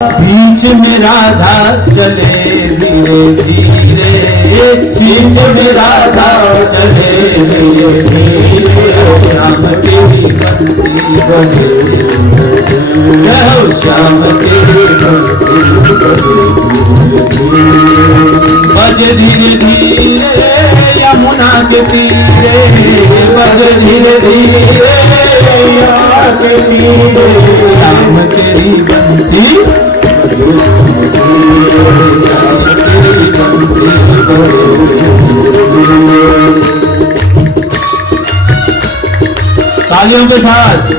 बीच में राधा चले धीरे धीरे, बीच में राधा चले धीरे धीरे, श्याम तेरी बंसी बजे, श्याम तेरी बंसी बजे धीरे धीरे, यमुना के तीरे बजे धीरे धीरे, यमुना के तीरे, श्याम तेरी बंसी तालियों के साथ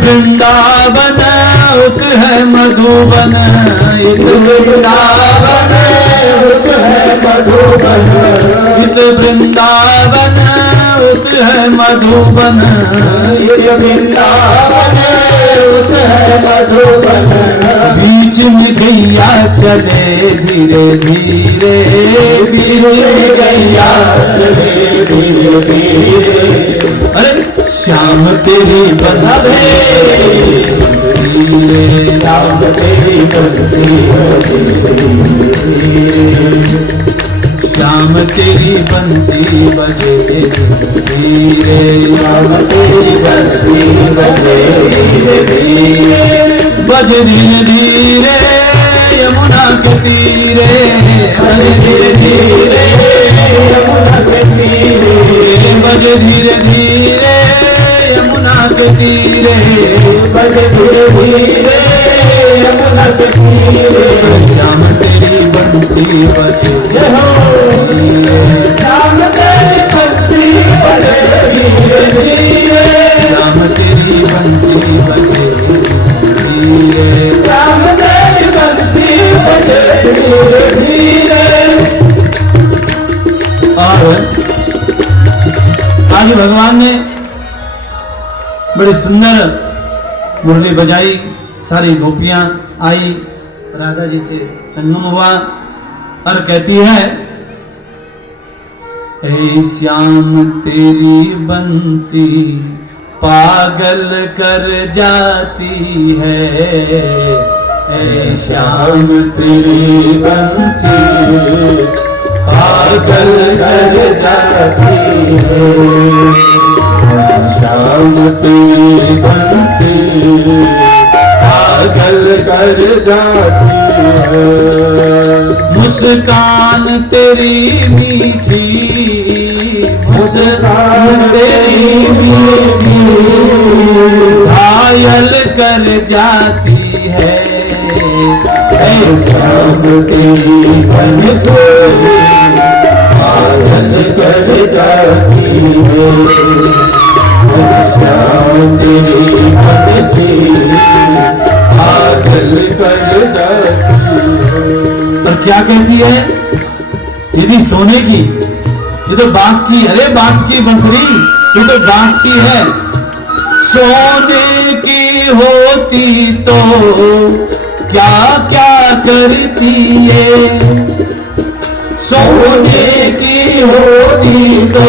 वृंदावन उत है मधुबन, इत वृंदावन उत है मधुबन, इत वृंदावन उत है मधुबन, इत वृंदावन उत है मधुबन, बीच में गैया चले धीरे धीरे, बीच में गैया चले धीरे धीरे, अरे श्याम तेरी बंसी श्याम तेरी बंसी श्याम तेरी बंसी बजे धीरे, श्याम तेरी बंसी बजे धीरे धीरे, बजे धीरे धीरे, यमुना के तीरे बजे धीरे धीरे, यमुना के तीरे बजे धीरे धीरे, यमुना के तीरे बजे धीरे धीरे, यमुना के तीरे, श्याम तेरी बंसी बजे श्याम तेरी बंसी बजे धीरे धीरे, श्याम तेरी बंसी बजे धीरे, श्याम तेरी बंसी बजे धीरे धीरे। और आगे भगवान ने बड़ी सुंदर मुरली बजाई, सारी गोपियां आई, राधा जी से संगम हुआ और कहती है, हे श्याम तेरी बंसी पागल कर जाती है, हे श्याम तेरी बंसी पागल कर जाती है, श्याम तेरी बंसी पागल कर जाती है, मुस्कान तेरी मीठी, मुस्कान तेरी मीठी घायल कर जाती है, श्याम तेरी बंसी पागल कर जाती है, श्याम तेरी बंसी पागल कर जाती है। और क्या कहती है, यदि सोने की, ये तो बांस की, अरे बांस की बंसरी, ये तो बांस की है, सोने की होती तो क्या क्या करती है, सोने की होती तो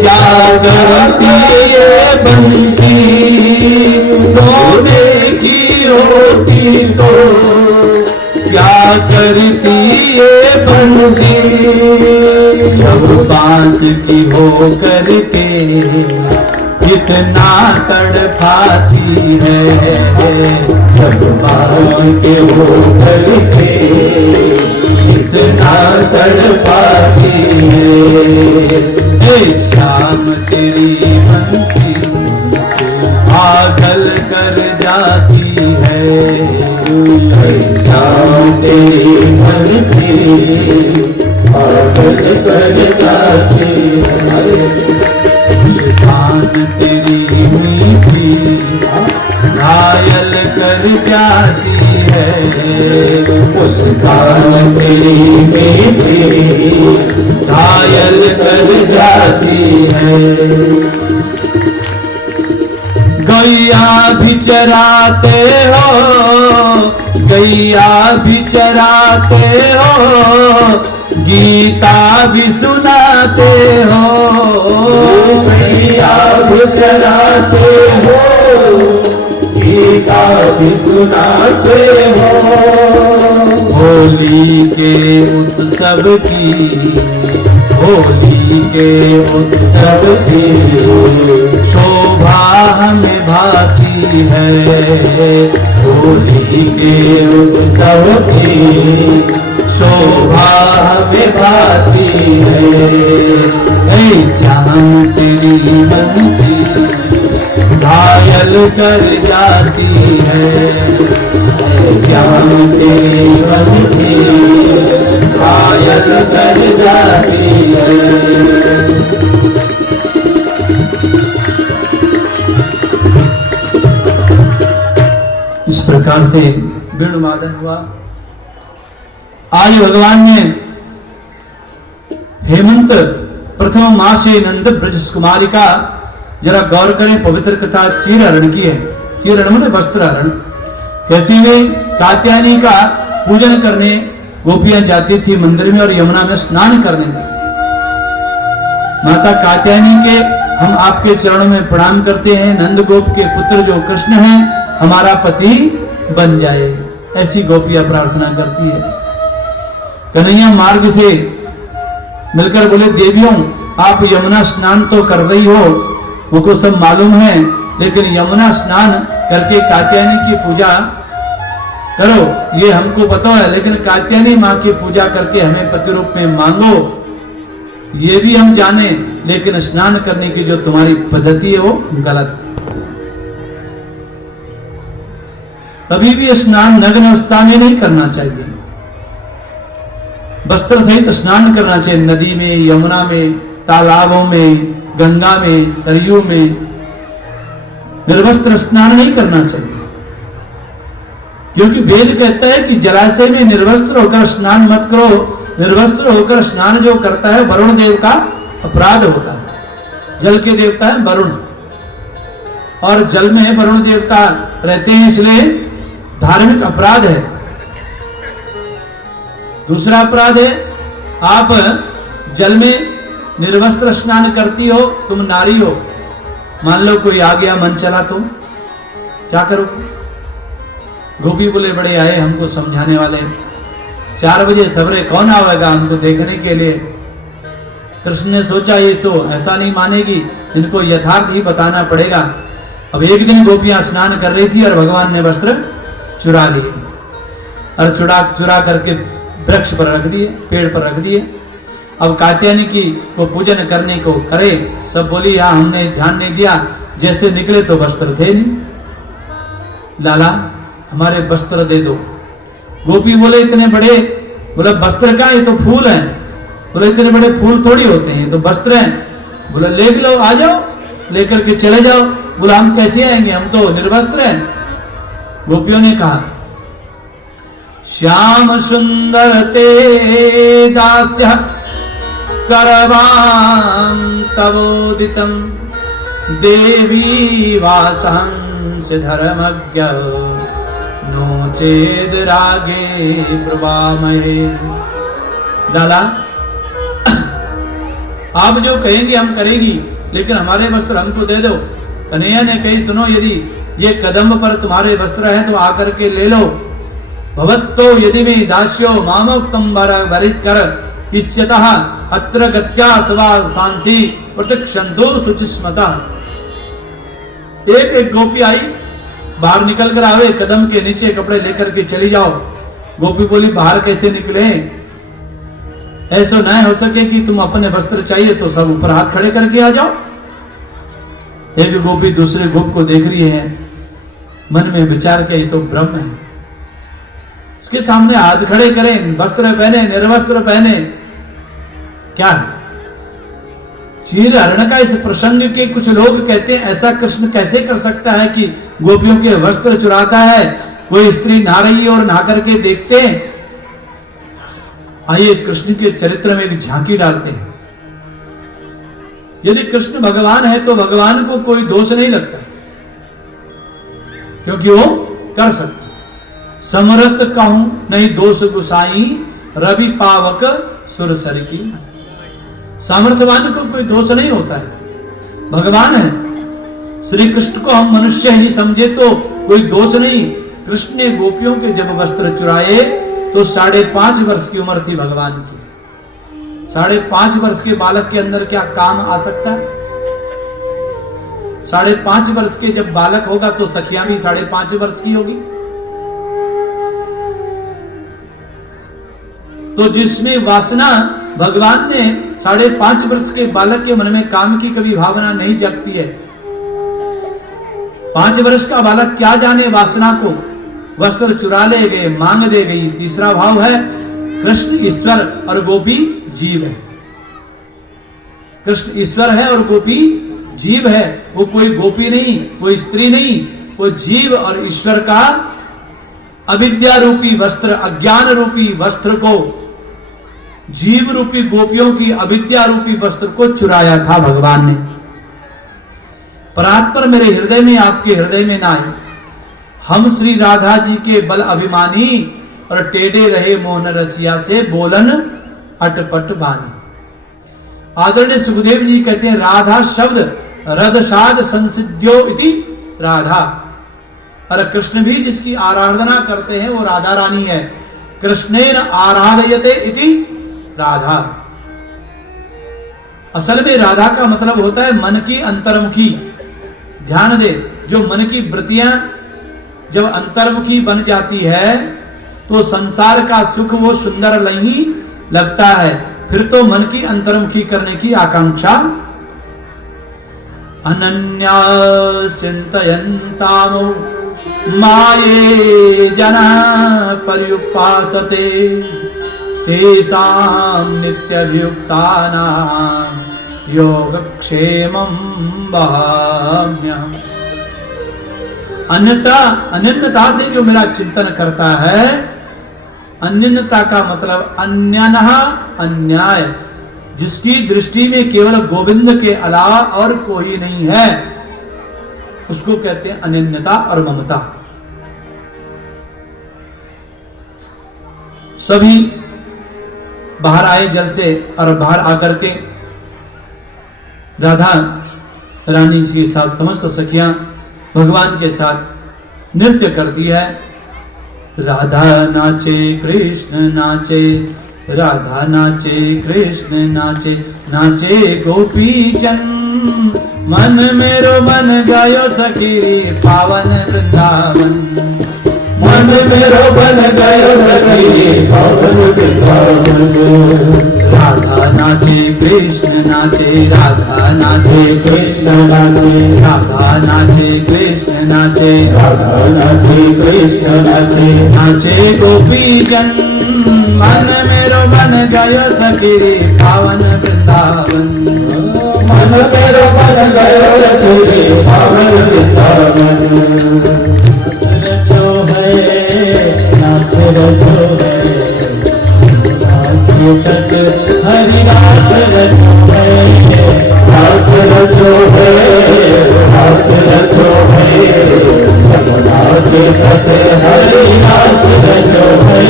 क्या करती है बंसी, सोने की होती तो क्या करती है बंसी, जब बांस की हो करके कितना तड़पाती है, जब बांस के हो करके कितना तड़पाती है, श्याम तेरी बंसी पागल कर जाती है, श्याम तेरी बंसी पागल कर जाती है, मुस्कान तेरी मीठी घायल कर कर जाती है, मुस्कान तेरी मीठी घायल कर जाती है। गैया भी चराते हो, गैया भी चराते हो, गीता भी सुनाते हो, गैया भी चराते हो, गीता भी सुनाते हो। होली के उत्सव की, होली के उत्सव की शोभा हमें भाती है, होली के उत्सव की शोभा हमें भाती है। ऐ श्याम तेरी बंसी घायल कर जाती है, श्याम तेरी बंसी घायल कर जाती है। इस प्रकार से वेणुवादन हुआ। आज भगवान ने हेमंत प्रथम मासे नंद ब्रज कुमारी का जरा गौर करें, पवित्र कथा चीर हरण की है। चीर हरण माने वस्त्र हरण। कैसी में कात्यायनी का पूजन करने गोपियां जाती थी मंदिर में और यमुना में स्नान करने जाती। माता कात्यायनी के हम आपके चरणों में प्रणाम करते हैं, नंद गोप के पुत्र जो कृष्ण हैं हमारा पति बन जाए, ऐसी गोपियां प्रार्थना करती है। कन्हैया मार्ग से मिलकर बोले, देवियों आप यमुना स्नान तो कर रही हो, मुझको सब मालूम है, लेकिन यमुना स्नान करके कात्यायनी की पूजा करो, ये हमको पता है, लेकिन कात्यायनी माँ की पूजा करके हमें पति रूप में मांगो, ये भी हम जाने, लेकिन स्नान करने की जो तुम्हारी पद्धति है वो गलत। कभी भी स्नान नग्न अवस्था में नहीं करना चाहिए, वस्त्र सहित स्नान करना चाहिए। नदी में, यमुना में, तालाबों में, गंगा में, सरयू में निर्वस्त्र स्नान नहीं करना चाहिए, क्योंकि वेद कहता है कि जलाशय में निर्वस्त्र होकर स्नान मत करो। निर्वस्त्र होकर स्नान जो करता है वरुण देव का अपराध होता है। जल के देवता है वरुण, और जल में वरुण देवता रहते हैं, इसलिए धार्मिक अपराध है। दूसरा अपराध है, आप जल में निर्वस्त्र स्नान करती हो, तुम नारी हो, मान लो कोई आ गया मन चला तो क्या करोगे? गोपी बोले बड़े आए हमको समझाने वाले, 4 बजे सवेरे कौन आवेगा हमको देखने के लिए। कृष्ण ने सोचा ये तो ऐसा नहीं मानेगी, इनको यथार्थ ही बताना पड़ेगा। अब एक दिन गोपियां स्नान कर रही थी और भगवान ने वस्त्र चुरा लिए और चुरा करके वृक्ष पर रख दिए, पेड़ पर रख दिए। अब कात्यायनी की को पूजन करने को करे, सब बोली यहाँ हमने ध्यान नहीं दिया, जैसे निकले तो वस्त्र थे नहीं। लाला हमारे वस्त्र दे दो। गोपी बोले इतने बड़े, बोला वस्त्र का, ये तो फूल हैं। बोले इतने बड़े फूल थोड़ी होते हैं, ये तो वस्त्र हैं। बोला ले लो, आ जाओ, लेकर के चले जाओ। बोला हम कैसे आएंगे, हम तो निर्वस्त्र हैं। गोपियों ने कहा श्याम सुंदर ते दास्य करवां तवोदितं देवी वासंस धर्मज्ञ नो चेद रागे प्रवामहे। लाला आप जो कहेंगे हम करेंगी, लेकिन हमारे वस्त्र हमको दे दो। कन्हैया ने कही सुनो, यदि ये कदम पर तुम्हारे वस्त्र हैं तो आकर के ले लो। भवत्तो यदि में दास्यो मामोक्तम वरित कर इष्यतः अत्र गत्या सवा सांसी प्रत्यक्षंतो शुचिस्मता। एक गोपी आई, बाहर निकल कर आवे, कदम के नीचे कपड़े लेकर के चली जाओ। गोपी बोली बाहर कैसे निकले, ऐसा न हो सके कि तुम अपने वस्त्र चाहिए तो सब ऊपर हाथ खड़े करके आ जाओ। एक गोपी दूसरे गोप को देख रही है, मन में विचार के ये तो ब्रह्म है, इसके सामने हाथ खड़े करें, वस्त्र पहने निर्वस्त्र पहने, क्या चीर हरण का इस प्रसंग के कुछ लोग कहते हैं ऐसा कृष्ण कैसे कर सकता है कि गोपियों के वस्त्र चुराता है, कोई स्त्री नहा रही है और नहा करके देखते हैं। आइए कृष्ण के चरित्र में एक झांकी डालते हैं। यदि कृष्ण भगवान है तो भगवान को कोई दोष नहीं लगता, क्योंकि वो कर सकते। समरथ कहूं नहीं दोष गुसाई, रवि पावक सुर सर की। सामर्थ्यवान को कोई दोष नहीं होता है, भगवान है। श्री कृष्ण को हम मनुष्य ही समझे तो कोई दोष नहीं। कृष्ण ने गोपियों के जब वस्त्र चुराए तो 5.5 वर्ष की उम्र थी भगवान की। 5.5 वर्ष के बालक के अंदर क्या काम आ सकता है? 5.5 वर्ष के जब बालक होगा तो सखियां भी 5.5 वर्ष की होगी। तो जिसमें वासना, भगवान ने 5.5 वर्ष के बालक के मन में काम की कभी भावना नहीं जगती है। 5 वर्ष का बालक क्या जाने वासना को। वस्त्र चुरा ले गए, मांग दे गई। तीसरा भाव है कृष्ण ईश्वर और गोपी जीव है। कृष्ण ईश्वर है और गोपी जीव है। वो कोई गोपी नहीं, कोई स्त्री नहीं, वो जीव और ईश्वर का अविद्या रूपी वस्त्र, अज्ञान रूपी वस्त्र को, जीव रूपी गोपियों की अविद्या रूपी वस्त्र को चुराया था भगवान ने। परात्पर मेरे हृदय में आपके हृदय में ना आए। हम श्री राधा जी के बल अभिमानी और टेढ़े रहे मोहन रसिया से बोलन अटपट बानी। आदरणीय सुखदेव जी कहते हैं राधा शब्द रदसाद संसिद्यो इति राधा। और कृष्ण भी जिसकी आराधना करते हैं वो राधा रानी है। कृष्णेन आराधयते इति राधा। असल में राधा का मतलब होता है मन की अंतर्मुखी। ध्यान दे, जो मन की वृत्तियां जब अंतर्मुखी बन जाती है तो संसार का सुख वो सुंदर नहीं लगता है, फिर तो मन की अंतर्मुखी करने की आकांक्षा। अनन्या चिंतयन्तामो माये जना पर्युपासते तेषां नित्यभियुक्तानां योगक्षेमं वहाम्यहम्। अनन्यता से जो मेरा चिंतन करता है, अनन्यता का मतलब अन्यनः अन्याय, जिसकी दृष्टि में केवल गोविंद के अलावा और कोई नहीं है, उसको कहते हैं अनन्यता और ममता। सभी बाहर आए जल से और बाहर आकर के राधा रानी के साथ समस्त सखियां भगवान के साथ नृत्य करती है। राधा नाचे कृष्ण नाचे, राधा नाचे कृष्ण नाचे, नाचे गोपी जन मन मेरो मन गयो सखी पावन वृंदावन। मन मेरो मन गयो सखी पावन वृंदावन। राधा नाचे कृष्ण नाचे, राधा नाचे कृष्ण नाचे, राधा नाचे कृष्ण नाचे, राधा नाचे कृष्ण नाचे, नाचे गोपी जन मन मेरो मन गयो सखी पावन वृंदावन। मन मेरो मन गयो सखी पावन वृंदावन। जो है नाच रचो है, तक हरि रास रचो है, रास रचो है, रास रचो है, नाच तक हरि रास रचो है।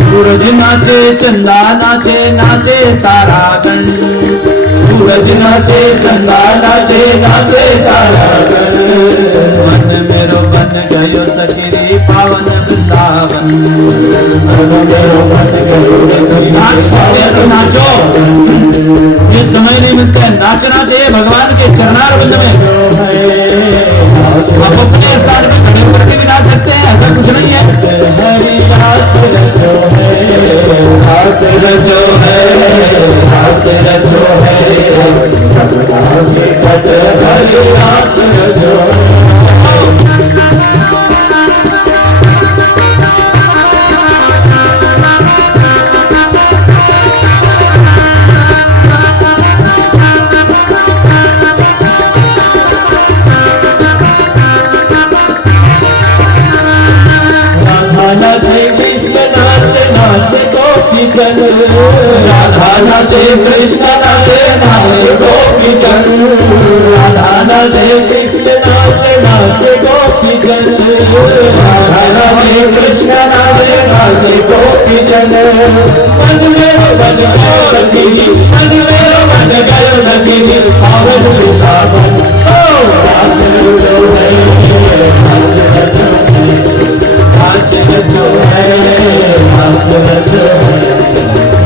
सूरज नाचे चंदा नाचे, नाचे तारागण। सूरज नाचे चंदा नाचे, नाचे तारागण। मन मेरो बन गयो सखी पावन वृंदावन। नाच सकते हैं तो नाचो, ये समय नहीं मिलता है। नाचना चाहिए भगवान के चरणारविंद में। आप अपने स्थान पर खड़े करके भी नाच सकते हैं, ऐसा कुछ नहीं है। रास रचो है, रास रचो है, रास रचो है, रास रचो है। कृष्ण नाचे नाचे गोपी जन, राधा राधे कृष्ण नाचे नाचे गोपी जन। मन मेरो मन गयो सखी, मन मेरो मन गयो सखी, पावन वृंदावन ओ रास रचो है, रास रचो है, रास रचो है,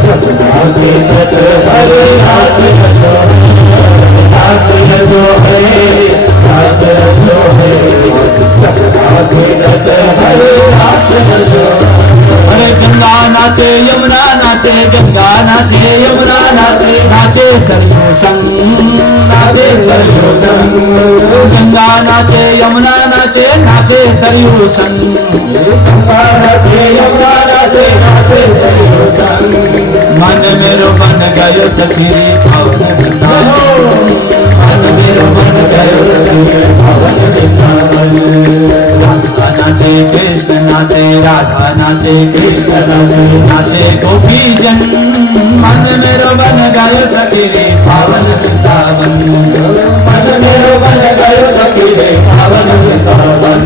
जमुना के तट हरे रास रचो है, रास रचो है, रास रचो है, जमुना के तट हरे रास रचो है। अरे गंगा नाचे यमुना नाचे, गंगा नाचे यमुना नाचे, नाचे सरयू संग, नाचे सरयू संग। गंगा नाचे यमुना नाचे, नाचे सरयू संग। गंगा नाचे यमुना नाचे, नाचे सरयू संग। मन मेरो बन गयो सखी पावन वृंदावन, मन मेरो बन गयो सखी पावन वृंदावन। राधा नाचे कृष्ण नाचे, राधा नाचे कृष्ण नाचे, नाचे गोपी जन। मन मेरो बन गयो सखी रे पावन वृंदावन, मन मेरो बन गयो सखी रे पावन वृंदावन।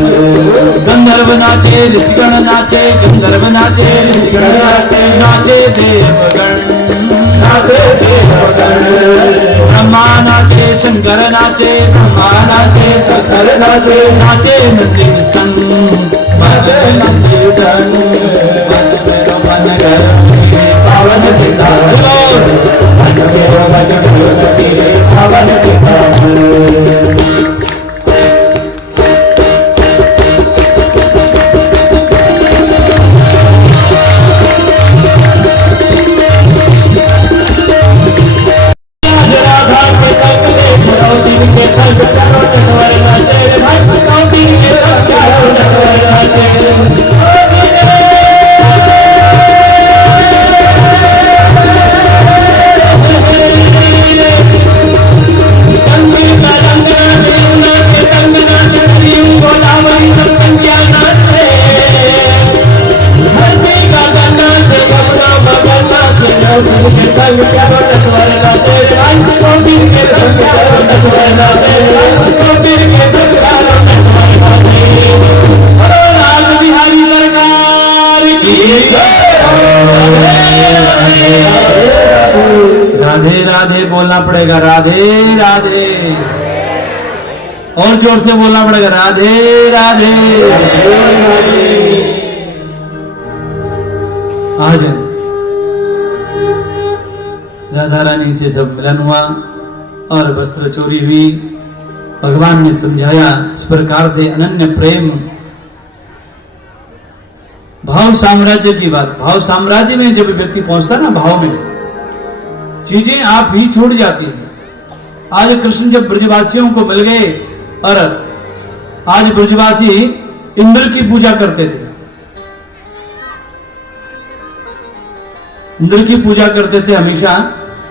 गंधर्व नाचे ऋषिगण नाचे, गंधर्व नाचे ऋषिगण नाचे, नाचे देवगण, नाचे देवगण। ब्रह्मा नाचे शंकर नाचे, ब्रह्मा नाचे शंकर नाचे, नाचे नंदी संग, नाचे नंदी संग। मन मेरो बन गयो पावन वृंदावन, मन मेरो बन गयो सखी रे पावन वृंदावन। राधे राधे बोलना पड़ेगा, राधे राधे। और जोर से बोलना पड़ेगा, राधे राधे। आज राधा रानी से सब मिलन हुआ और वस्त्र चोरी हुई। भगवान ने समझाया इस प्रकार से अनन्य प्रेम, भाव साम्राज्य की बात। भाव साम्राज्य में जब व्यक्ति पहुंचता ना, भाव में चीजें आप ही छूट जाती हैं। आज कृष्ण जब ब्रजवासियों को मिल गए, और आज ब्रजवासी इंद्र की पूजा करते थे, इंद्र की पूजा करते थे हमेशा,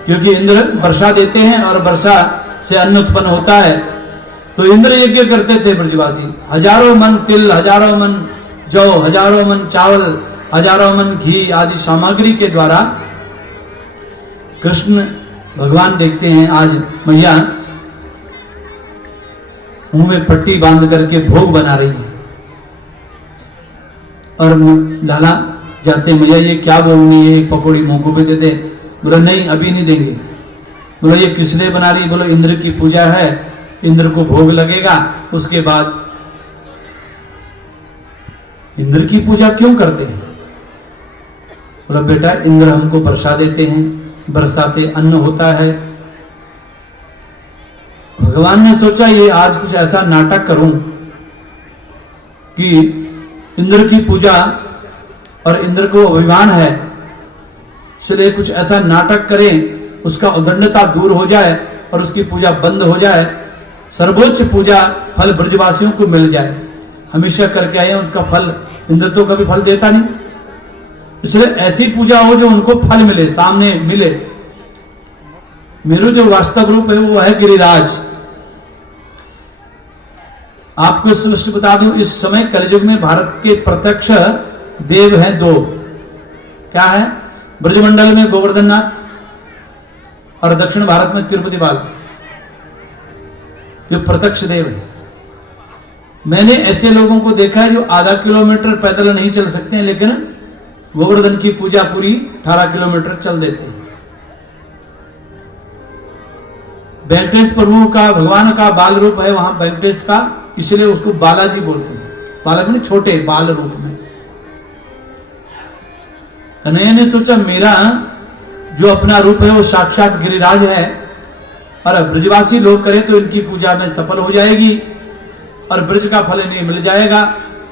क्योंकि इंद्र वर्षा देते हैं और वर्षा से अन्न उत्पन्न होता है। तो इंद्र यज्ञ करते थे ब्रजवासी। हजारों मन तिल, हजारों मन जौ, हजारों मन चावल, हजारों मन घी आदि सामग्री के द्वारा कृष्ण भगवान देखते हैं आज मैया मुंह में पट्टी बांध करके भोग बना रही है, और लाला जाते, मैया ये क्या बोलनी है, एक पकौड़ी मुंह को भी दे दे। बोला नहीं अभी नहीं देंगे। बोला ये किस लिए बना रही? बोलो इंद्र की पूजा है, इंद्र को भोग लगेगा, उसके बाद। इंद्र की पूजा क्यों करते हैं? बोला बेटा इंद्र हमको वर्षा देते हैं, बरसाते अन्न होता है। भगवान ने सोचा ये आज कुछ ऐसा नाटक करूं कि इंद्र की पूजा और इंद्र को अभिमान है, इसलिए कुछ ऐसा नाटक करें, उसका उदंडता दूर हो जाए और उसकी पूजा बंद हो जाए, सर्वोच्च पूजा फल ब्रजवासियों को मिल जाए। हमेशा करके आए उनका फल इंद्र तो कभी फल देता नहीं, इसलिए ऐसी पूजा हो जो उनको फल मिले, सामने मिले। मेरू जो वास्तव रूप है वो है गिरिराज। आपको स्पष्ट बता दूं, इस समय कलयुग में भारत के प्रत्यक्ष देव हैं दो। क्या है? ब्रजमंडल में गोवर्धन नाथ और दक्षिण भारत में तिरुपति बाला। जो प्रत्यक्ष देव है। मैंने ऐसे लोगों को देखा है जो आधा किलोमीटर पैदल नहीं चल सकते हैं, लेकिन गोवर्धन की पूजा पूरी 18 किलोमीटर चल देते हैं। वेंकटेश प्रभु का, भगवान का बाल रूप है वहां वेंकटेश का, इसलिए उसको बालाजी बोलते हैं। बालक में छोटे बाल रूप में। कन्हैया ने सोचा मेरा जो अपना रूप है वो साक्षात गिरिराज है, और ब्रजवासी लोग करें तो इनकी पूजा में सफल हो जाएगी और ब्रज का फल इन्हें मिल जाएगा।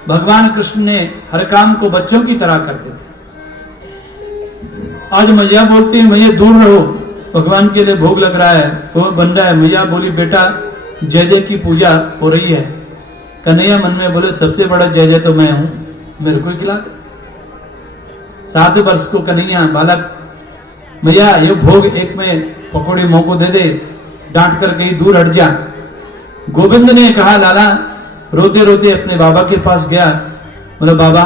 भगवान कृष्ण ने हर काम को बच्चों की तरह करते थे। आज मैया बोलती है मैया दूर रहो, भगवान के लिए भोग लग रहा है, तो बन रहा है। मैया बोली बेटा जय जय की पूजा हो रही है। कन्हैया मन में बोले सबसे बड़ा जय जय तो मैं हूं, मेरे को ही खिला दे। 7 वर्ष को कन्हैया बालक, मैया ये भोग एक में पकौड़े मोह को दे दे, डांट कर कहीं दूर हट जा। गोविंद ने कहा लाला, रोते रोते अपने बाबा के पास गया, बोले बाबा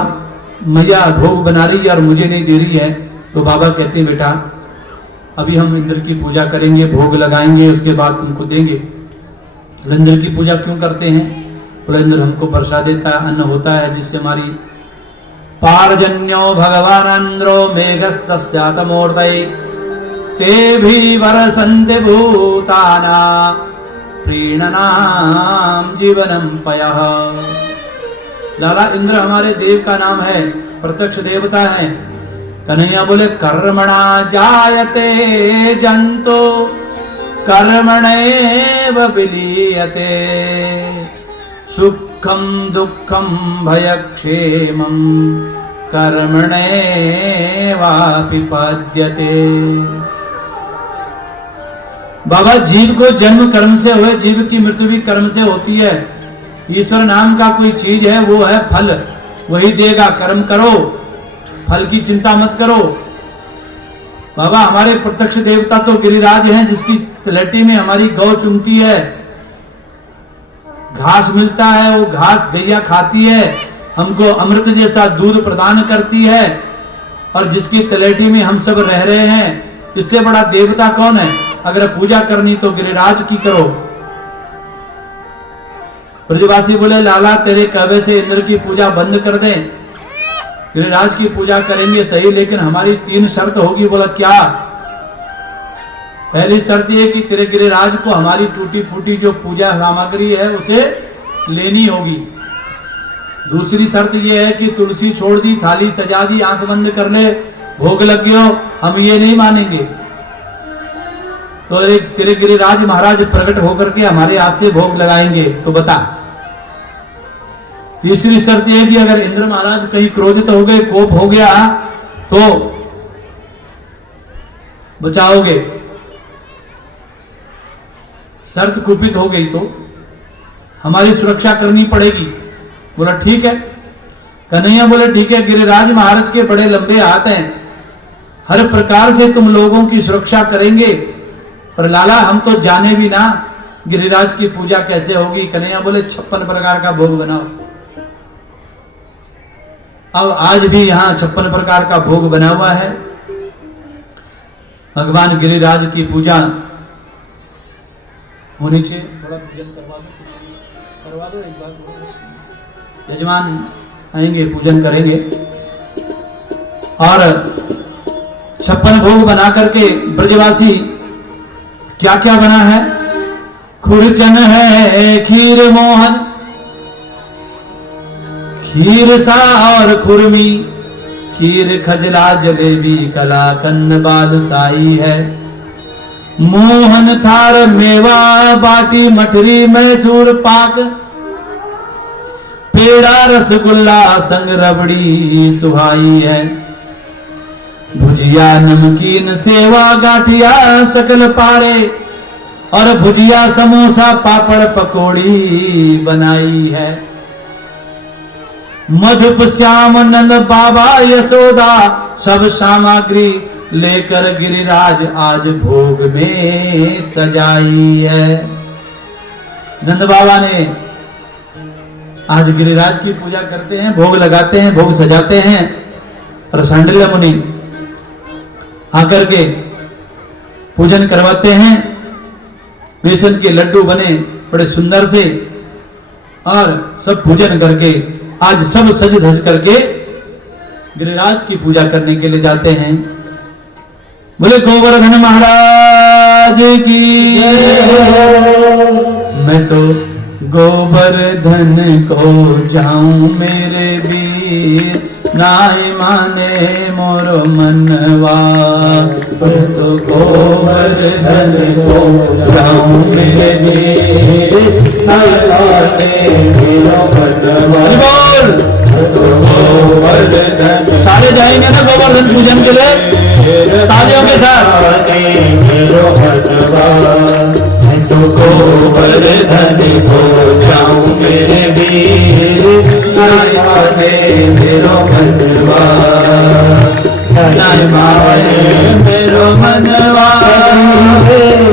मैया भोग बना रही है और मुझे नहीं दे रही है। तो बाबा कहते हैं बेटा अभी हम इंद्र की पूजा करेंगे, भोग लगाएंगे, उसके बाद तुमको देंगे। इंद्र की पूजा क्यों करते हैं? बोले इंद्र हमको वर्षा देता है, अन्न होता है, जिससे हमारी पारजन्यो भगवान इंद्रो मेघस्तस्यातमूर्तये ते भी वरसन्ते भूताना प्रीणनाम जीवनम पयः। लाला इंद्र हमारे देव का नाम है, प्रत्यक्ष देवता है। कन्हैया बोले कर्मणा जायते जंतो कर्मणैव विलीयते सुखम दुखम भयक्षेमम कर्मणैवापि पद्यते। बाबा जीव को जन्म कर्म से हुए, जीव की मृत्यु भी कर्म से होती है। ईश्वर नाम का कोई चीज है वो है फल, वही देगा। कर्म करो, फल की चिंता मत करो। बाबा हमारे प्रत्यक्ष देवता तो गिरिराज हैं, जिसकी तलहटी में हमारी गौ चुमती है, घास मिलता है, वो घास गैया खाती है, हमको अमृत जैसा दूध प्रदान करती है, और जिसकी तलहटी में हम सब रह रहे हैं। इससे बड़ा देवता कौन है? अगर पूजा करनी तो गिरिराज की करो। ब्रजवासी बोले लाला तेरे कहवे से इंद्र की पूजा बंद कर दें, गिरिराज की पूजा करेंगे सही, लेकिन हमारी 3 शर्त होगी। बोला क्या? पहली शर्त ये कि तेरे गिरिराज को हमारी टूटी फूटी जो पूजा सामग्री है उसे लेनी होगी। दूसरी शर्त ये है कि तुलसी छोड़ दी, थाली सजा दी, आंख बंद कर ले, भोग लग गया, हम ये नहीं मानेंगे। तो तेरे गिरिराज महाराज प्रकट होकर के हमारे हाथ से भोग लगाएंगे, तो बता। तीसरी शर्त यह कि अगर इंद्र महाराज कहीं क्रोधित हो गए, कोप हो गया, तो बचाओगे। शर्त कुपित हो गई तो हमारी सुरक्षा करनी पड़ेगी। बोला ठीक है। कन्हैया बोले ठीक है, गिरिराज महाराज के बड़े लंबे हाथ हैं, हर प्रकार से तुम लोगों की सुरक्षा करेंगे, पर लाला हम तो जाने भी ना गिरिराज की पूजा कैसे होगी। कन्हैया बोले 56 प्रकार का भोग बनाओ। अब आज भी यहां 56 प्रकार का भोग बना हुआ है। भगवान गिरिराज की पूजा होनी चाहिए। थोड़ा पूजन करवा दो एक बार। यजमान आएंगे, पूजन करेंगे, और 56 भोग बना करके ब्रजवासी क्या क्या बना है? खुरचन है, खीर मोहन, खीर सा और खुरमी, खीर खजला जलेबी कलाकंद बालूशाही है, मोहन थार मेवा बाटी मठरी मैसूर पाक, पेड़ा रसगुल्ला संग रबड़ी सुहाई है, भुजिया नमकीन सेवा गाठिया सकल पारे, और भुजिया समोसा पापड़ पकोड़ी बनाई है। मधुप श्याम नंद बाबा यशोदा सब सामग्री लेकर गिरिराज आज भोग में सजाई है। नंद बाबा ने आज गिरिराज की पूजा करते हैं, भोग लगाते हैं, भोग सजाते हैं, और सांडिल्य मुनि आकर के पूजन करवाते हैं। बेसन के लड्डू बने, बड़े सुंदर से और सब पूजन करके आज सब सज धज करके गिरिराज की पूजा करने के लिए जाते हैं। बोले गोवर्धन महाराज की। मैं तो गोवर्धन को जाऊं मेरे वीर, नाय माने मोर मनवा। मैं तो गोवर्धन को जाऊं मेरे वीर, नाय माने मोर मनवा। गोवर्धन सारे जाएंगे ना गोवर्धन पूजन के लिए तालियों के साथ। मैं तो गोवर्धन को जाऊं मेरे वीर, नाय माने मेरो मनवा। नाय माने मेरो मनवा,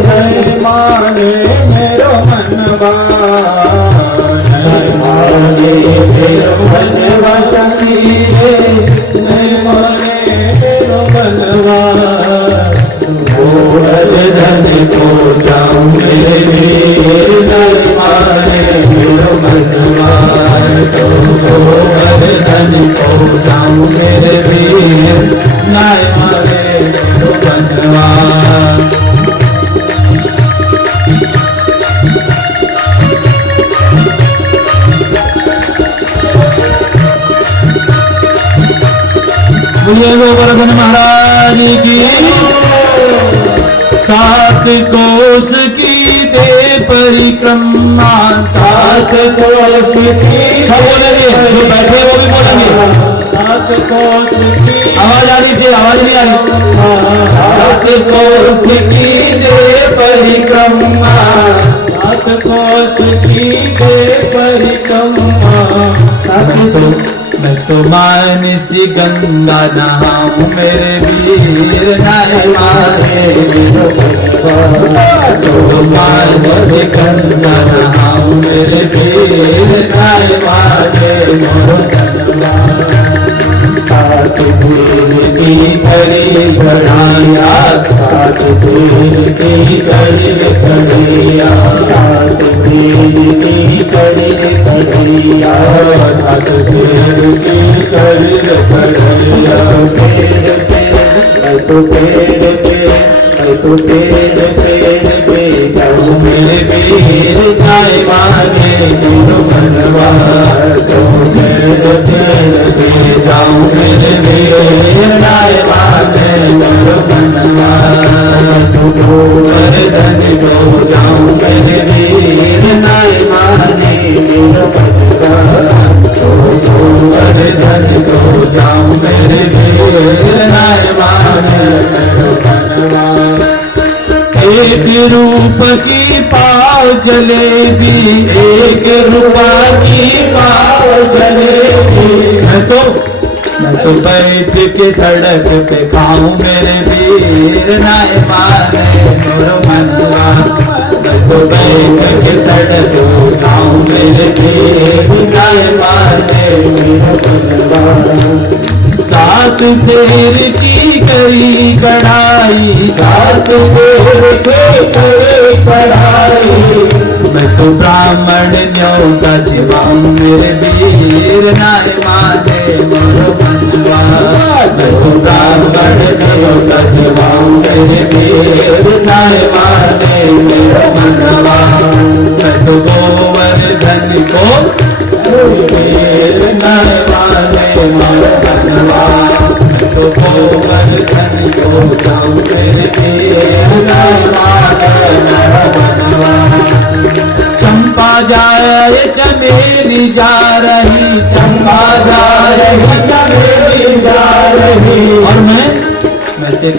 नाय माने मेरो मनवा। नाय माने मेरो मनवा सखी, नाय माने मेरो मनवा। गोवर्धन को जाऊं मेरे वीर, नाय माने मेरो मनवा। तो गोवर्धन को जाऊं मेरे वीर, नाय माने मेरो मनवा। बोलिए गोवर्धन महाराज की। सात कोस की दे परिक्रमा, सात कोस की। सब बोलेंगे, जो बैठे वो भी बोलेंगे। सात कोस की आवाज आ रही चाहिए, आवाज नहीं आ रही। सात कोस की दे परिक्रमा, सात कोस की दे परिक्रमा। मैं तो मानसी गंगा नहाऊं मेरे वीर, नाय माने मेरो मनवा। तो मानसी गंगा नहाऊं मेरे वीर, नाय माने मेरो मनवा। सात दिन की करी बढ़ाया, सात दिन की करी बढ़िया। सात दिन की करी बढ़िया, सात दिन की करी बढ़िया। मैं तो पेड़ पे जाऊं मेरे वीर, नाय माने मेरो मनवा। तो पेड़ पे जाऊं मेरे वीर, नाय माने मेरो मनवा। तो गोवर्धन को जाऊं मेरे वीर, नाय माने मेरो मनवा। तो गोवर्धन को जाऊं मेरे वीर, नाय माने मेरो मनवा। एक रूप की पाव जलेबी, एक रूपा की पाव जलेबी। मैं तो बैठ के सड़क पे खाऊं मेरे वीर, नाय माने मोर मनवा। मैं तो बैठ के सड़क पे खाऊं मेरे वीर, नाय माने मोर मनवा। सात शेर की करी कढ़ाई, सात शेर की करी कढ़ाई। मैं तो ब्राह्मण न्योता छिपाऊं मेरे वीर, नाय माने मोर मनवा। मैं तो ब्राह्मण न्योता छिपाऊं मेरे वीर, नाय माने मेरो मनवा। मैं तो गोवर्धन को नाय माने मोर मनवा। मैं तो गोवर्धन को जाऊं मेरे वीर, नाय माने मेरो मनवा। चंपा जाए चमेली जा रही, चंपा जाए चमेली जा रही। और मैं से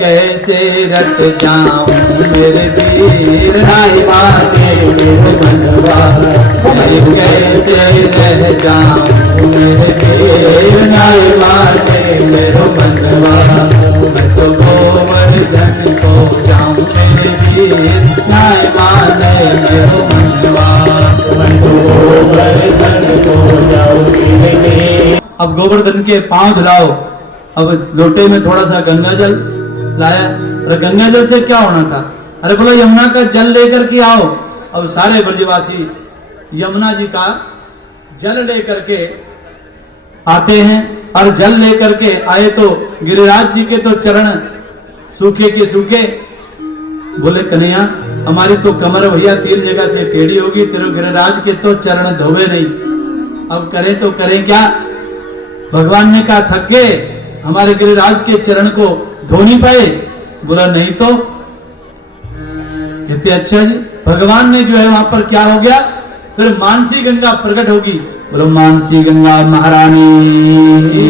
कैसे रट जाऊं मेरे वीर, नाय माने मेरो मनवा। मैं कैसे रह जाऊं मेरे वीर, नाय माने मेरो मनवा। मैं तो गोवर्धन को जाऊं मेरे वीर, नाय माने मेरो मनवा। मैं तो गोवर्धन को जाऊं मेरे वीर। अब गोवर्धन के पांव धुलाओ। अब लोटे में थोड़ा सा गंगा जल लाया। अरे गंगा जल से क्या होना था? अरे बोला यमुना का जल लेकर के आओ अब सारे ब्रजवासी यमुना जी का जल लेकर के आते हैं, और जल लेकर के आए तो गिरिराज जी के तो चरण सूखे के सूखे। बोले कन्हैया हमारी तो कमर भैया 3 जगह से टेढ़ी होगी, तेरे गिरिराज के तो चरण धोवे नहीं, अब करें तो करें क्या। भगवान ने कहा थक गए, हमारे गिरिराज के चरण को धो नहीं पाए। बोला नहीं तो। कहते अच्छा जी। भगवान ने जो है वहां पर क्या हो गया, फिर मानसी गंगा प्रकट होगी। बोलो मानसी गंगा महारानी की।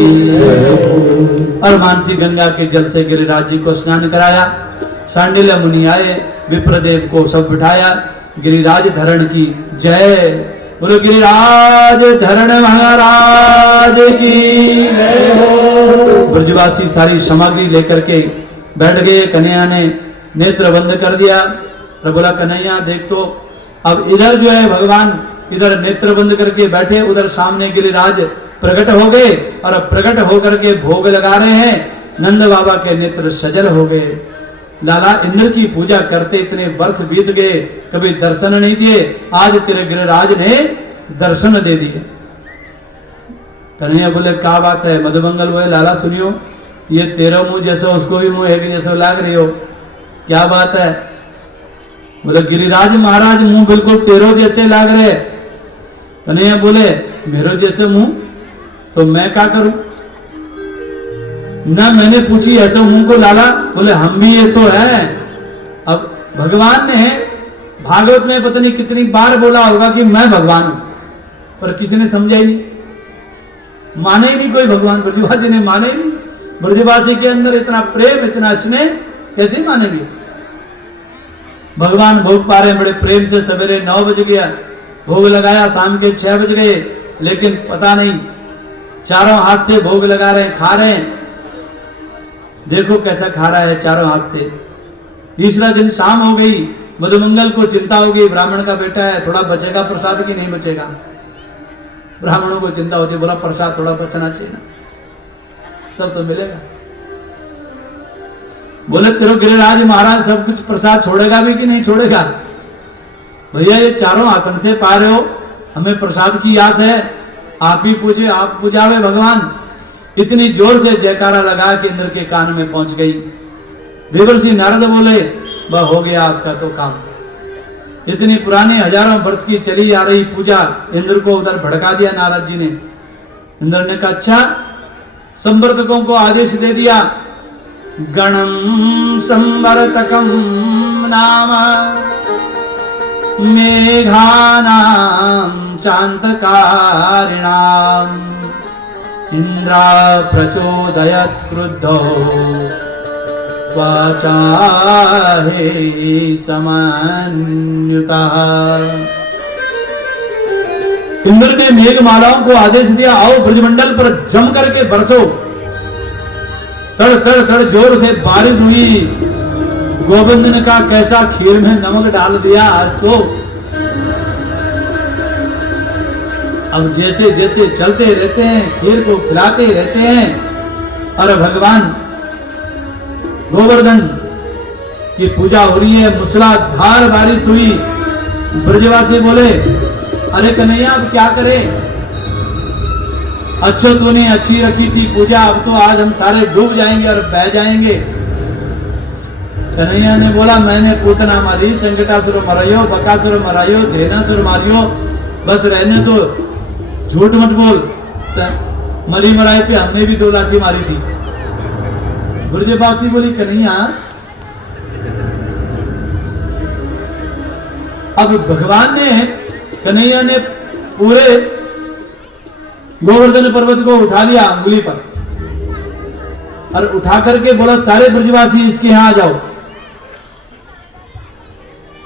और मानसी गंगा के जल से गिरिराज जी को स्नान कराया। सांडिल्य मुनि आए, विप्रदेव को सब बिठाया। गिरिराज धरण की जय। बोलो गिरिराज धरण महाराज की। ब्रजवासी सारी सामग्री लेकर के बैठ गए। कन्हैया ने नेत्र बंद कर दिया और बोला कन्हैया देख तो अब इधर जो है भगवान इधर नेत्र बंद करके बैठे, उधर सामने गिरिराज प्रकट हो गए और प्रकट होकर के भोग लगा रहे हैं। नंद बाबा के नेत्र सजल हो गए। लाला इंद्र की पूजा करते इतने वर्ष बीत गए, कभी दर्शन नहीं दिए, आज तेरे गिरिराज ने दर्शन दे दिए। कन्हैया बोले क्या बात है। मधुमंगल बोले लाला सुनियो, ये तेरा मुंह जैसा उसको भी मुंह एक जैसा लाग रही हो, क्या बात है। बोले गिरिराज महाराज मुंह बिल्कुल तेरो जैसे लाग रहे। कन्हैया बोले मेरो जैसे मुंह तो मैं क्या करूं ना, मैंने पूछी ऐसे मुंह को लाला। बोले हम भी ये तो है। अब भगवान ने भागवत में पता नहीं कितनी बार बोला होगा कि मैं भगवान हूं, पर किसी ने समझा ही नहीं, माने ही नहीं कोई। भगवान ब्रजवासी ने माने ही नहीं। ब्रजवासी के अंदर इतना प्रेम इतना स्नेह कैसे मानेंगे। भगवान भोग पा रहे बड़े प्रेम से। सवेरे 9 बज गया, भोग लगाया, शाम के 6 बज गए, लेकिन पता नहीं चारों हाथ से भोग लगा रहे हैं, खा रहे हैं। देखो कैसा खा रहा है चारों हाथ से। तीसरा दिन शाम हो गई, मधुमंगल को चिंता हो गई, ब्राह्मण का बेटा है, थोड़ा बचेगा प्रसाद की नहीं बचेगा। ब्राह्मणों को चिंता होती, बोला प्रसाद थोड़ा बचना चाहिए ना, तब तो मिलेगा। बोले तेरे गिरिराज महाराज सब कुछ प्रसाद छोड़ेगा भी कि नहीं छोड़ेगा। भैया ये चारों हाथन से पा रहे हो, हमें प्रसाद की आस है, आप ही पूछे, आप पूजावे भगवान। इतनी जोर से जयकारा लगा कि इंद्र के कान में पहुंच गई। देवर्षि नारद बोले वह हो गया आपका तो काम। इतनी पुरानी हजारों वर्ष की चली आ रही पूजा इंद्र को उधर भड़का दिया नारद जी ने। इंद्र ने कहा अच्छा, संवर्तकों को आदेश दे दिया, गणम संवर्तकम नाम मेघानां चांतकारिणाम इंद्रा प्रचोदयत् क्रुद्धो त्वाचाहे समन्युतः। इंद्र ने मेघमालाओं को आदेश दिया, आओ ब्रजमंडल पर जम करके बरसो। तड़ तड़ तड़ जोर से बारिश हुई। गोविंद ने कहा कैसा खीर में नमक डाल दिया आज तो। अब जैसे जैसे चलते रहते हैं, खीर को खिलाते रहते हैं, और भगवान गोवर्धन की पूजा हो रही है। मूसलाधार बारिश हुई। ब्रजवासी बोले अरे कन्हैया अब क्या करें, अच्छा तूने अच्छी रखी थी पूजा, अब तो आज हम सारे डूब जाएंगे और बह जाएंगे। कन्हैया ने बोला मैंने पूतना मारी, संकटासुर मरायो, बकासुर मरायो, धेनासुर मारियो, बस रहने तो, झूठ मत बोल। मरी मराई पे हमने भी 2 लाठी मारी थी। ब्रजवासी बोली कन्हैया अब भगवान ने, कन्हैया ने पूरे गोवर्धन पर्वत को उठा लिया अंगुली पर और उठा करके बोला सारे ब्रजवासी इसके यहां आ जाओ,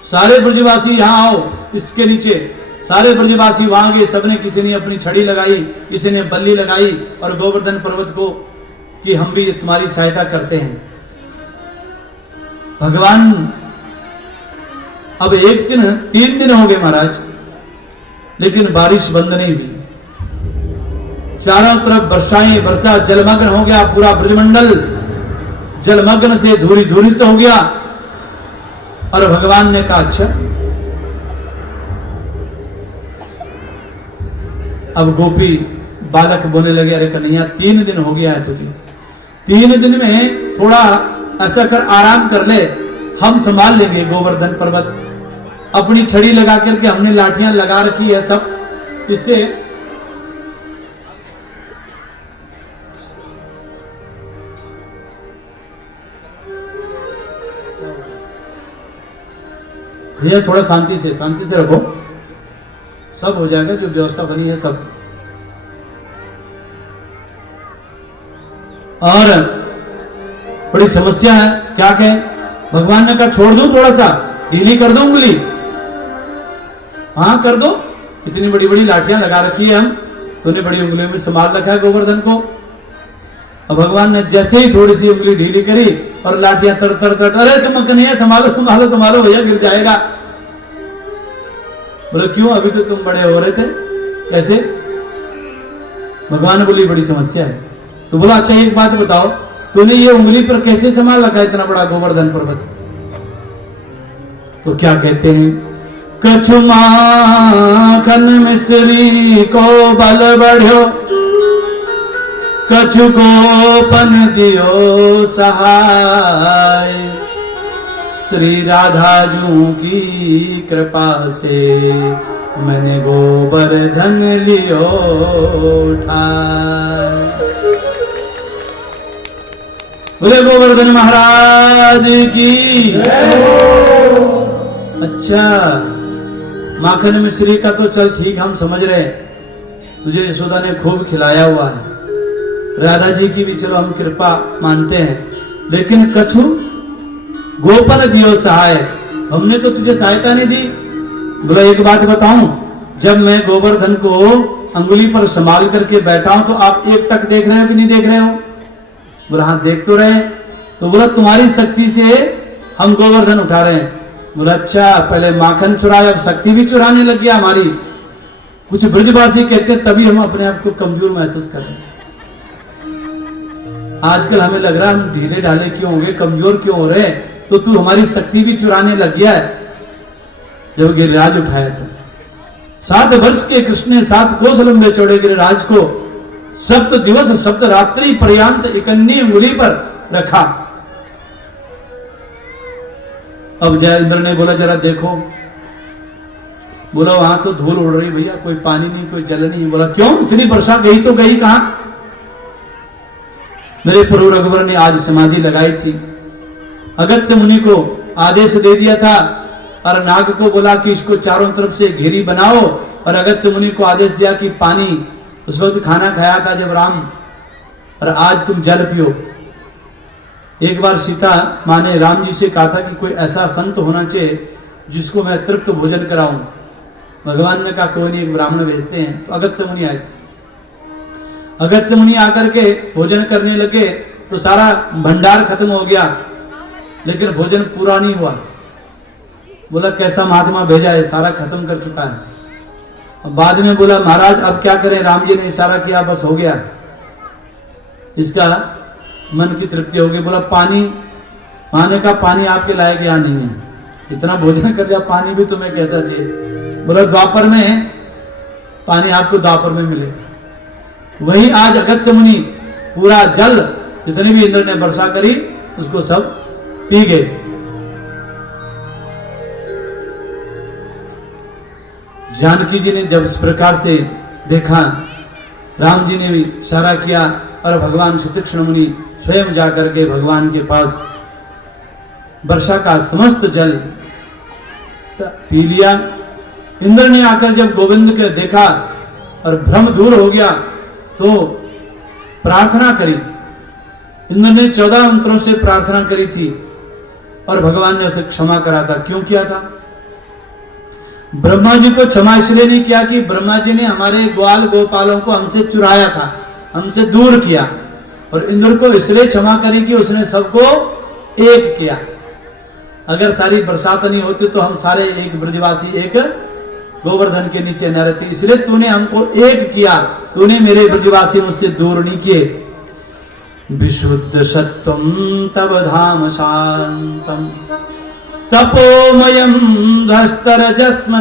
सारे ब्रजवासी यहां आओ इसके नीचे। सारे ब्रजवासी वहां गए, सबने, किसी ने अपनी छड़ी लगाई, किसी ने बल्ली लगाई और गोवर्धन पर्वत को कि हम भी तुम्हारी सहायता करते हैं। भगवान अब 1 दिन 3 दिन हो गए महाराज, लेकिन बारिश बंद नहीं हुई। चारों तरफ वर्षाएं, वर्षा, जलमग्न हो गया पूरा ब्रजमंडल, जलमग्न से धूरी धूरित हो गया। और भगवान ने कहा अच्छा अब गोपी बालक बोलने लगे, अरे कन्हैया 3 दिन हो गया है तुझे, 3 दिन में थोड़ा ऐसा कर, आराम कर ले, हम संभाल लेंगे गोवर्धन पर्वत। अपनी छड़ी लगा करके हमने लाठियां लगा रखी है सब, इससे भैया थोड़ा शांति से रखो, सब हो जाएगा, जो व्यवस्था बनी है सब। और बड़ी समस्या है, क्या कहें, भगवान ने कहा छोड़ दूं, थोड़ा सा ढीली कर दो उंगली, हाँ कर दो, इतनी बड़ी बड़ी लाठियां लगा रखी है हम, तूने बड़ी उंगलियों में संभाल रखा है गोवर्धन को। अब भगवान ने जैसे ही थोड़ी सी उंगली ढीली करी और लाठियां तड़ तड़ तड़, अरे तुम कन्हैया संभालो संभालो संभालो भैया गिर जाएगा। बोले क्यों, अभी तो तुम बड़े हो रहे थे, कैसे? भगवान बोली बड़ी समस्या है। तो बोला अच्छा एक बात बताओ, तूने ये उंगली पर कैसे संभाल रखा है इतना बड़ा गोवर्धन पर्वत? तो क्या कहते हैं, कछु माखन मिश्री को बल बढ़्यो, कछु गोपन दियो सहाय, श्री राधा जू की कृपा से मैंने गोवर्धन लियो ठाय। बोले गोवर्धन महाराज की। अच्छा माखन मिश्री का तो चल ठीक हम समझ रहे, तुझे यशोदा ने खूब खिलाया हुआ है, राधा जी की भी चलो हम कृपा मानते हैं, लेकिन कछु गोपन दियो सहाय, हमने तो तुझे सहायता नहीं दी। बोला एक बात बताऊं, जब मैं गोवर्धन को अंगुली पर संभाल करके बैठा हूं तो आप एक टक देख रहे हो कि नहीं देख रहे हो? बोला हाँ देख तो रहे। तो बोला तुम्हारी शक्ति से हम गोवर्धन उठा रहे हैं। बोला अच्छा, पहले माखन चुराया, अब शक्ति भी चुराने लग गया हमारी। कुछ ब्रजवासी कहते हैं तभी हम अपने आप को कमजोर महसूस कर रहे हैं। आजकल हमें लग रहा है हम ढीले ढाले क्यों हो गए, कमजोर क्यों हो रहे हैं, तो तू हमारी शक्ति भी चुराने लग गया है। जब गिरिराज उठाया तो 7 वर्ष के कृष्ण ने 7 कोस लंबे चौड़े गिरिराज को 7 दिवस 7 रात्रि पर्यंत इकन्नी उंगली पर रखा। अब जय इंद्र ने बोला जरा देखो, बोला वहां से धूल उड़ रही भैया, कोई पानी नहीं कोई जल नहीं। बोला क्यों, इतनी वर्षा गई तो गई कहां? मेरे प्रभु रघुवर ने आज समाधि लगाई थी, अगस्त्य मुनि को आदेश दे दिया था और नाग को बोला कि इसको चारों तरफ से घेरी बनाओ, और अगस्त्य मुनि को आदेश दिया कि पानी, उस वक्त खाना खाया था जब राम, और आज तुम जल पियो। एक बार सीता माँ ने राम जी से कहा था कि कोई ऐसा संत होना चाहिए जिसको मैं तृप्त भोजन कराऊं। भगवान ने कहा कोई नहीं, एक ब्राह्मण भेजते हैं। तो अगस्त्य मुनि आए थे, अगस्त्य मुनि आकर के भोजन करने लगे तो सारा भंडार खत्म हो गया, लेकिन भोजन पूरा नहीं हुआ। बोला कैसा महात्मा भेजा है, सारा खत्म कर चुका है। अब बाद में बोला महाराज अब क्या करें, राम जी ने इशारा किया बस हो गया, इसका मन की तृप्ति हो गई। बोला पानी, माने का पानी आपके लायक यहाँ नहीं है, इतना भोजन कर लिया, पानी भी तुम्हें कैसा चाहिए? बोला द्वापर में पानी आपको द्वापर में मिले। वही आज अगस्त्य मुनि पूरा जल जितने भी इंद्र ने वर्षा करी उसको सब पी गए। जानकी जी ने जब इस प्रकार से देखा, राम जी ने भी इशारा किया और भगवान सुतीक्ष्ण मुनि स्वयं जाकर के भगवान के पास वर्षा का समस्त जल पी लिया। इंद्र ने आकर जब गोविंद के देखा और भ्रम दूर हो गया तो प्रार्थना करी। इंद्र ने 14 मंत्रों से प्रार्थना करी थी और भगवान ने उसे क्षमा करा था। क्यों किया था? ब्रह्मा जी को क्षमा इसलिए नहीं किया कि ब्रह्मा जी ने हमारे ग्वाल गोपालों को हमसे चुराया था, हमसे दूर किया, और इंद्र को इसलिए क्षमा करी कि उसने सबको एक किया। अगर सारी बरसात नहीं होती तो हम सारे एक ब्रजवासी एक गोवर्धन के नीचे न रहते, इसलिए तूने हमको एक किया, तूने मेरे ब्रजवासी मुझसे दूर नहीं किए। विशुद्ध सत्वम तव धाम शांतम तपोमयम धस्तरजस्मतास्कम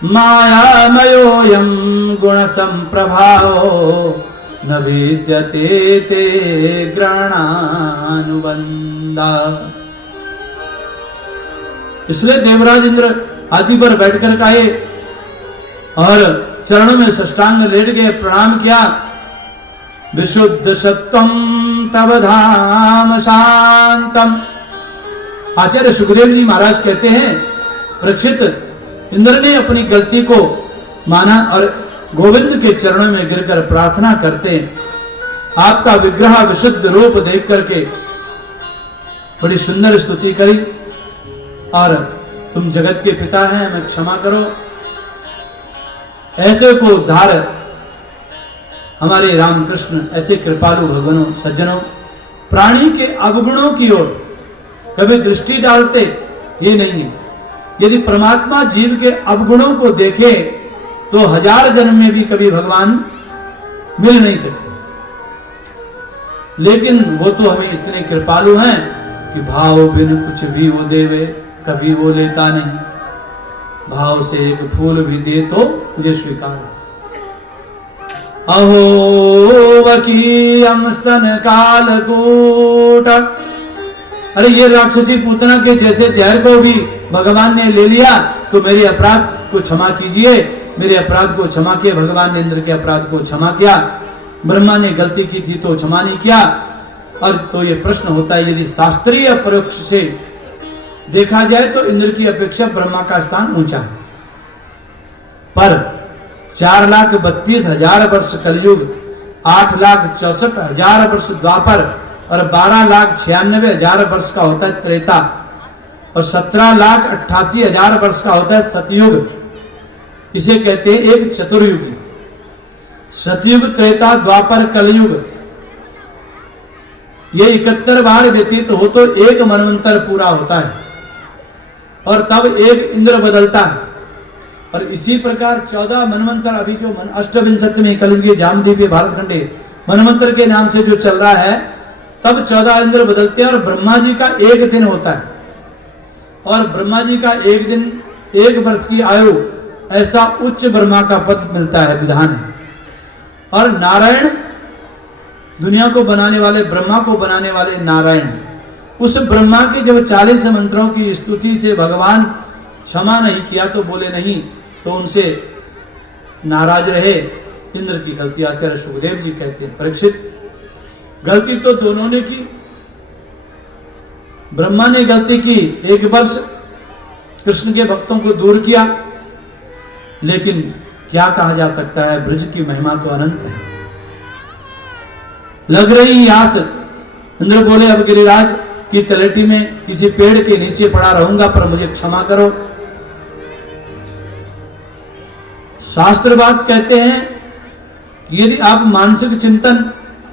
मायामयोऽयं गुणसम्प्रभावो न विद्यते ते ग्रहणानुबंधा। इसलिए देवराज इंद्र हाथी पर बैठकर आए और चरणों में साष्टांग लेट गए, प्रणाम किया। विशुद्ध सत्वम तव धाम शांतम। आचार्य सुखदेव जी महाराज कहते हैं, परीक्षित, इंद्र ने अपनी गलती को माना और गोविंद के चरणों में गिरकर प्रार्थना करते, आपका विग्रह विशुद्ध रूप देख करके बड़ी सुंदर स्तुति करी और तुम जगत के पिता हैं, हमें क्षमा करो। ऐसे को उद्धार हमारे रामकृष्ण ऐसे कृपालु भगवानों सज्जनों प्राणी के अवगुणों की ओर कभी दृष्टि डालते ये नहीं है। यदि परमात्मा जीव के अवगुणों को देखे तो 1000 जन्म में भी कभी भगवान मिल नहीं सकते, लेकिन वो तो हमें इतने कृपालु हैं कि भाव बिन कुछ भी वो देवे, कभी वो लेता नहीं। भाव से एक फूल भी दे तो मुझे स्वीकार। अहो वकीयम स्तन कालकूट। अरे ये राक्षसी पूतना के जैसे जहर को भी भगवान ने ले लिया, तो मेरे अपराध को क्षमा कीजिए, मेरे अपराध को क्षमा किया। भगवान ने इंद्र के अपराध को क्षमा किया। ब्रह्मा ने गलती की थी तो क्षमा नहीं किया। और तो ये प्रश्न होता है, यदि शास्त्रीय परोक्ष से देखा जाए तो इंद्र की अपेक्षा ब्रह्मा का स्थान ऊंचा है, पर 4,32,000 वर्ष कलयुग, 8,64,000 वर्ष द्वापर और 12,96,000 वर्ष का होता है त्रेता और 17,88,000 वर्ष का होता है सतयुग। इसे कहते हैं एक चतुर्युगी। सतयुग, त्रेता, द्वापर, कलयुग, ये 71 बार व्यतीत हो तो एक मनवंतर पूरा होता है और तब एक इंद्र बदलता है। और इसी प्रकार 14 मनवंतर अभी जो अष्टविंशतिवें कलयुगी जामदीपीय भारतखंडे मनवंतर के नाम से जो चल रहा है, तब 14 इंद्र बदलते हैं और ब्रह्मा जी का एक दिन होता है। और ब्रह्मा जी का एक दिन 1 वर्ष की आयु, ऐसा उच्च ब्रह्मा का पद मिलता है, विधान है। और नारायण दुनिया को बनाने वाले, ब्रह्मा को बनाने वाले नारायण हैं। उस ब्रह्मा के जब 40 मंत्रों की स्तुति से भगवान क्षमा नहीं किया तो बोले नहीं, तो उनसे नाराज रहे। इंद्र की गलती आचार्य सुखदेव जी कहते हैं, परीक्षित, गलती तो दोनों ने की। ब्रह्मा ने गलती की, 1 वर्ष कृष्ण के भक्तों को दूर किया, लेकिन क्या कहा जा सकता है, ब्रज की महिमा तो अनंत है। लग रही आस, इंद्र बोले अब गिरिराज की तलेटी में किसी पेड़ के नीचे पड़ा रहूंगा, पर मुझे क्षमा करो। शास्त्र बात कहते हैं, यदि आप मानसिक चिंतन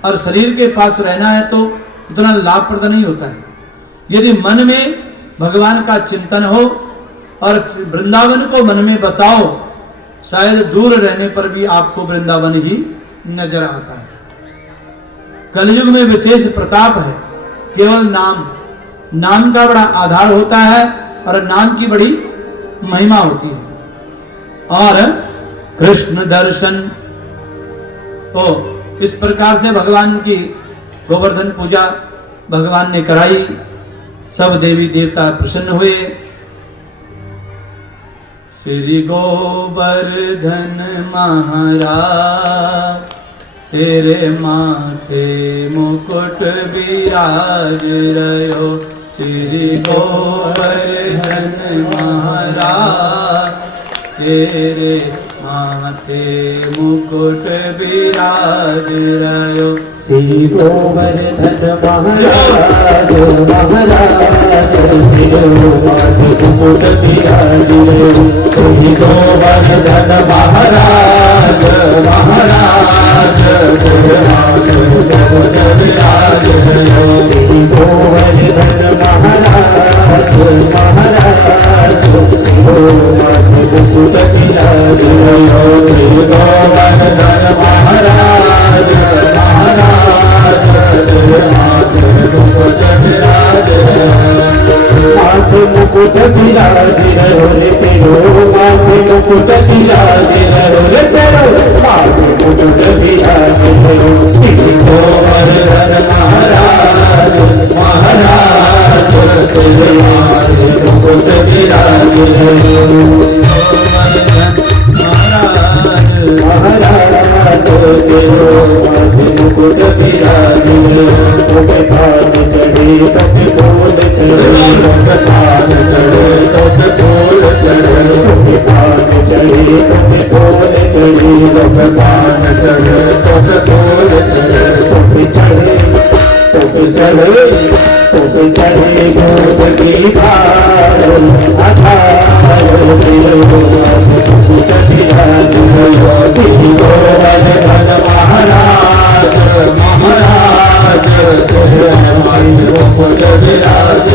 और शरीर के पास रहना है तो उतना लाभप्रद नहीं होता है। यदि मन में भगवान का चिंतन हो और वृंदावन को मन में बसाओ, शायद दूर रहने पर भी आपको वृंदावन ही नजर आता है। कलयुग में विशेष प्रताप है, केवल नाम का बड़ा आधार होता है और नाम की बड़ी महिमा होती है। और कृष्ण दर्शन, तो इस प्रकार से भगवान की गोवर्धन पूजा भगवान ने कराई, सब देवी देवता प्रसन्न हुए। श्री गोवर्धन महाराज तेरे माथे मुकुट विराज रहो। श्री गोवर्धन महाराज तेरे माथे मुकुट विराज रहो। श्री गोवर्धन महाराज महाराज तेरे माथे मुकुट विराज रहो। श्री गोवर्धन महाराज महाराज तेरे माथे मुकुट विराज रहो। श्री गोवर्धन महाराज महाराज तेरे माथे मुकुट विराज रहो। श्री गोवर्धन महाराज महाराज तेरे माथे मुकुट विराज रहो। माथे मुकुट विराज रहो रे तेरो माथे मुकुट तुम्हें पान चढ़े तब फूल चढ़े पान चढ़े तब फूल चढ़े तुम्हें पान चढ़े तब फूल चढ़े पान चढ़े तब फूल चढ़े तुम चढ़े दूध की धार अधार श्री गोवर्धन महाराज महाराज मुकुट विराज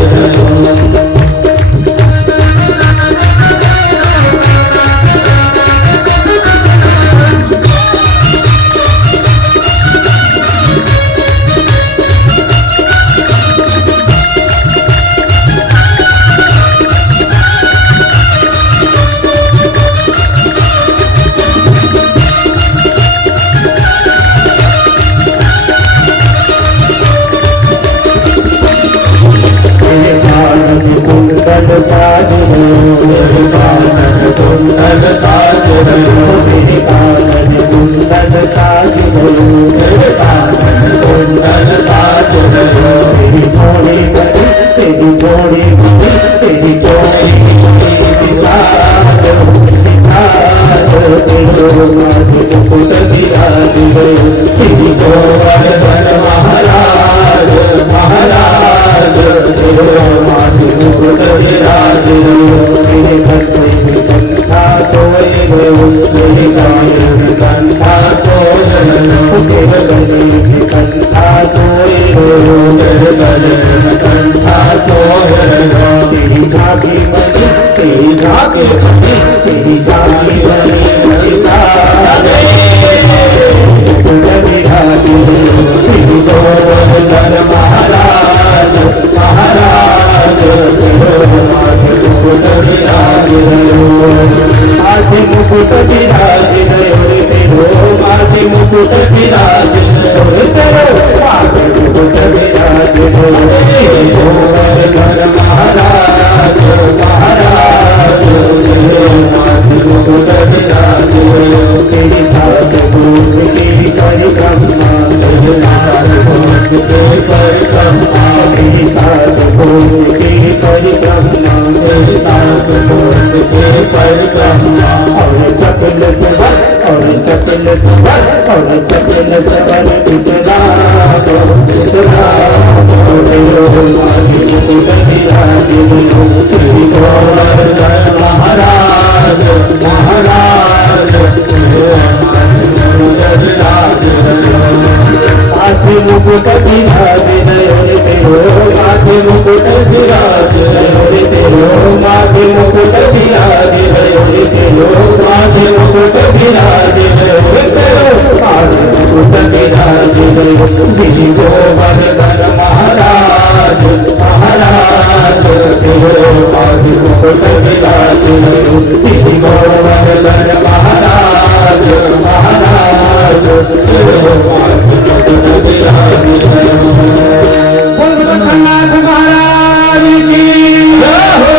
कुंडल साज मेरे कानन कुंडल साज मेरे कानन कुंडल साज मेरे कानन कुंडल साज तेरी जोड़ी तेरी जोड़ी तेरी जोड़ी विशाल मुकुट विराज श्री गोवर्धन महाराज महाराज मुकुट विराज मेरे कंठे कंठा सोए मेरे गाय कंठा सोए तेरे गले कंठा सोए मेरे गले कंठा सोए तेरी झांकी बनी तेरी झांकी बनी तेरी झांकी बनी श्री गोवर्धन महाराज महाराज मुकुट विराज माथे मुकुट विराज माथे मुकुट विराज माथे मुकुट विराज श्री गोवर्धन महाराज महाराज माथे मुकुट विराज तेरी साथ घोष तेरी परिक्रमा तेरी साथ घोष तेरी परिक्रमा तेरी साथ घोष तेरी परिक्रमा तेरी साथ घोष तेरी परिक्रमा और चपल सबर और चपल सबर और चपल सबर इसरा मुकुट विराज श्री गोवर्धन महाराज महाराज माथे मुकुट विराज माथे मुकुट विराज माथे मुकुट विराज माथे मुकुट विराज माथे मुकुट विराज श्री गोवर्धन महाराज महाराज माथे मुकुट विराज श्री गोवर्धन महाराज महाराज मुकुट विराज नाथ महाराज की जय हो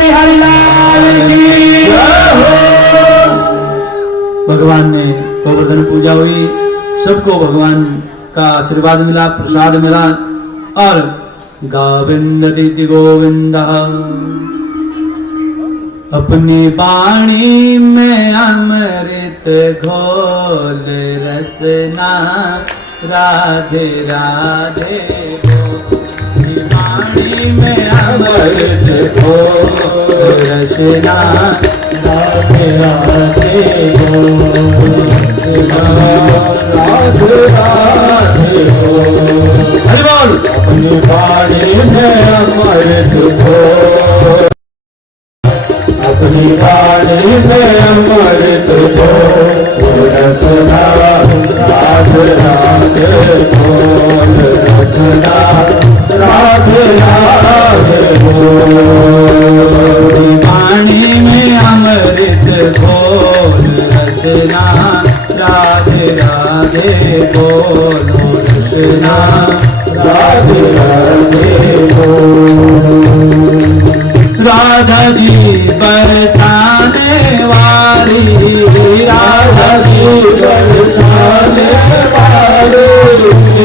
बिहारी लाल की जय हो। भगवान ने गोवर्धन पूजा हुई, सबको भगवान का आशीर्वाद मिला, प्रसाद मिला और गोविंद दीति गोविंद अपनी वाणी में अमृत घोल रसना राधे राधे अपनी वाणी में अमृत घोल रसना राधे राधे राधे राधे हरि बोल। अपनी वाणी में अमृत घोल अपनी वाणी में अमृत घोल रसना राधे राधे घोल रसना राधे राधे वाणी में अमृत घोल रसना राधे राधे बोलो रसना राधे राधे राधा जी बरसाने वाली राधा जी बरसाने वाली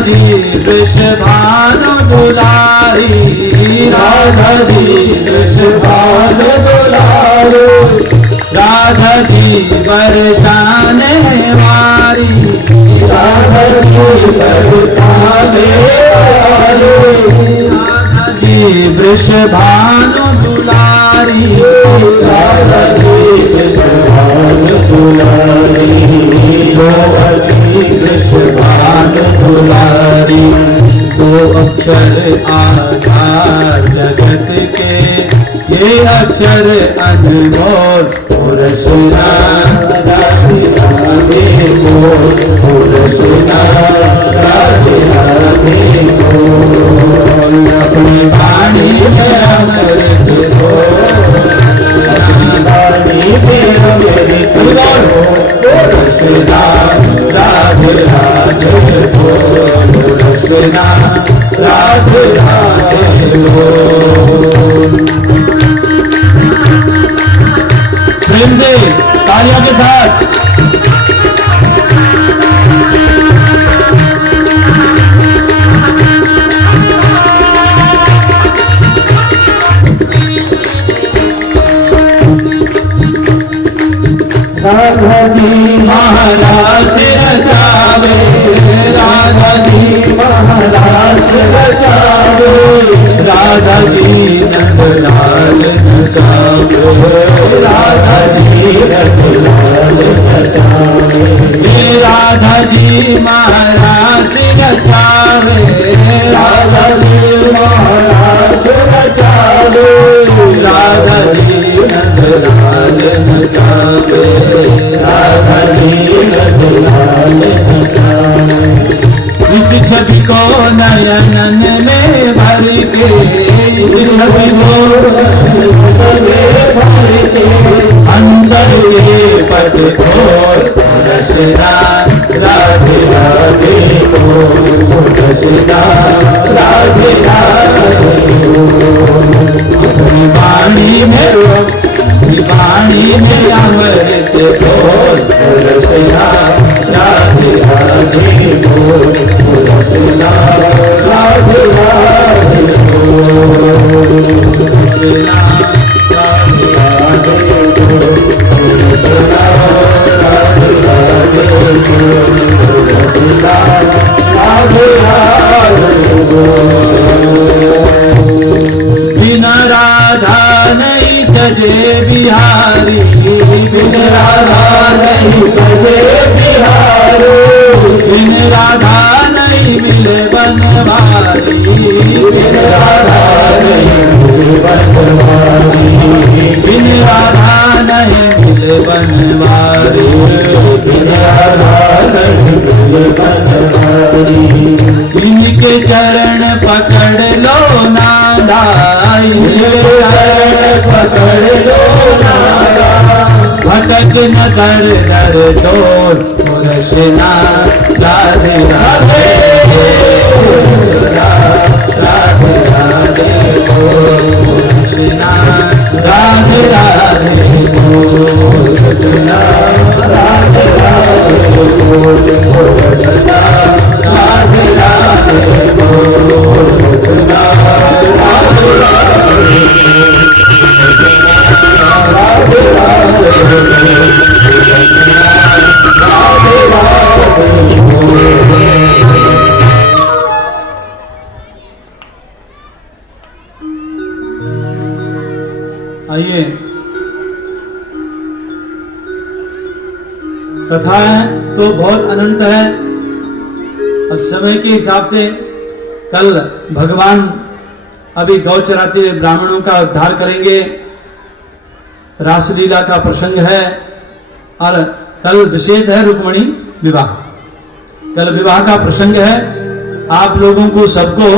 जी वृषभानु दुलारी, राधा जी वृषभानु दुलारी, राधा जी बरसाने वारी, राधा जी बरसाने वाली, राधा जी वृषभानु दुलारी, राधा जी वृषभानु दुलारी, राधा जी वृषभानु दुलारी। दो अक्षर आधार जगत के, ये अक्षर अनमोल पुरशना राधे राधे बोल, पुरशना राधे राधे बोल, अपनी वाणी में अमृत घोल, अपनी वाणी में अमृत घोल, पुरशना राधे राधे बोल, पुरशना राधे राधे बोल। प्रेम से तालियों के साथ राधा जी महाराज रचावे, राधा जी महाराज रचावे, राधा जी नंदलाल नचावे, राधा जी नंदलाल नचावे, राधा जी महाराज नचावे, राधा जी महाराज रचावे, राधा जी नंदलाल नचावे, राधा जी नंदलाल नचावे। इस छवि को नयनन में भर के, इस छवि को अंदर के पट खोल, रसना राधे राधे बोल, रसना राधे राधे बोल, अपनी वाणी में अमृत घोल, रसना राधे राधे बोल, रसना राधे राधे बोल, रसना राधे राधे बोल, रसना राधे राधे बोल, रसना राधे राधे बोल। बिना राधा नहीं सजे बिहारी, बिन राधा नहीं सजे बिहारी, बिन राधा नहीं मिले बनवारी, बिन राधा नहीं मिले बनवारी, बिन राधा नहीं मिले बनवारी, बिन राधा नहीं मिले बनवारी। इनके चरण पकड़ लो नादा, इनके चरण पकड़ लो नादा, भटक न कर दर डोर, रसना राधे राधे, राधे राधे बोल, रसना राधे राधे, रसना राधे राधे बोल, रसना राधे राधे बोल, रसना राधे राधे आइए कथाएं तो बहुत अनंत है। अब समय के हिसाब से कल भगवान अभी गौ चराते हुए ब्राह्मणों का उद्धार करेंगे, रासलीला का प्रसंग है और कल विशेष है रुक्मणी विवाह। कल विवाह का प्रसंग है। आप लोगों को सबको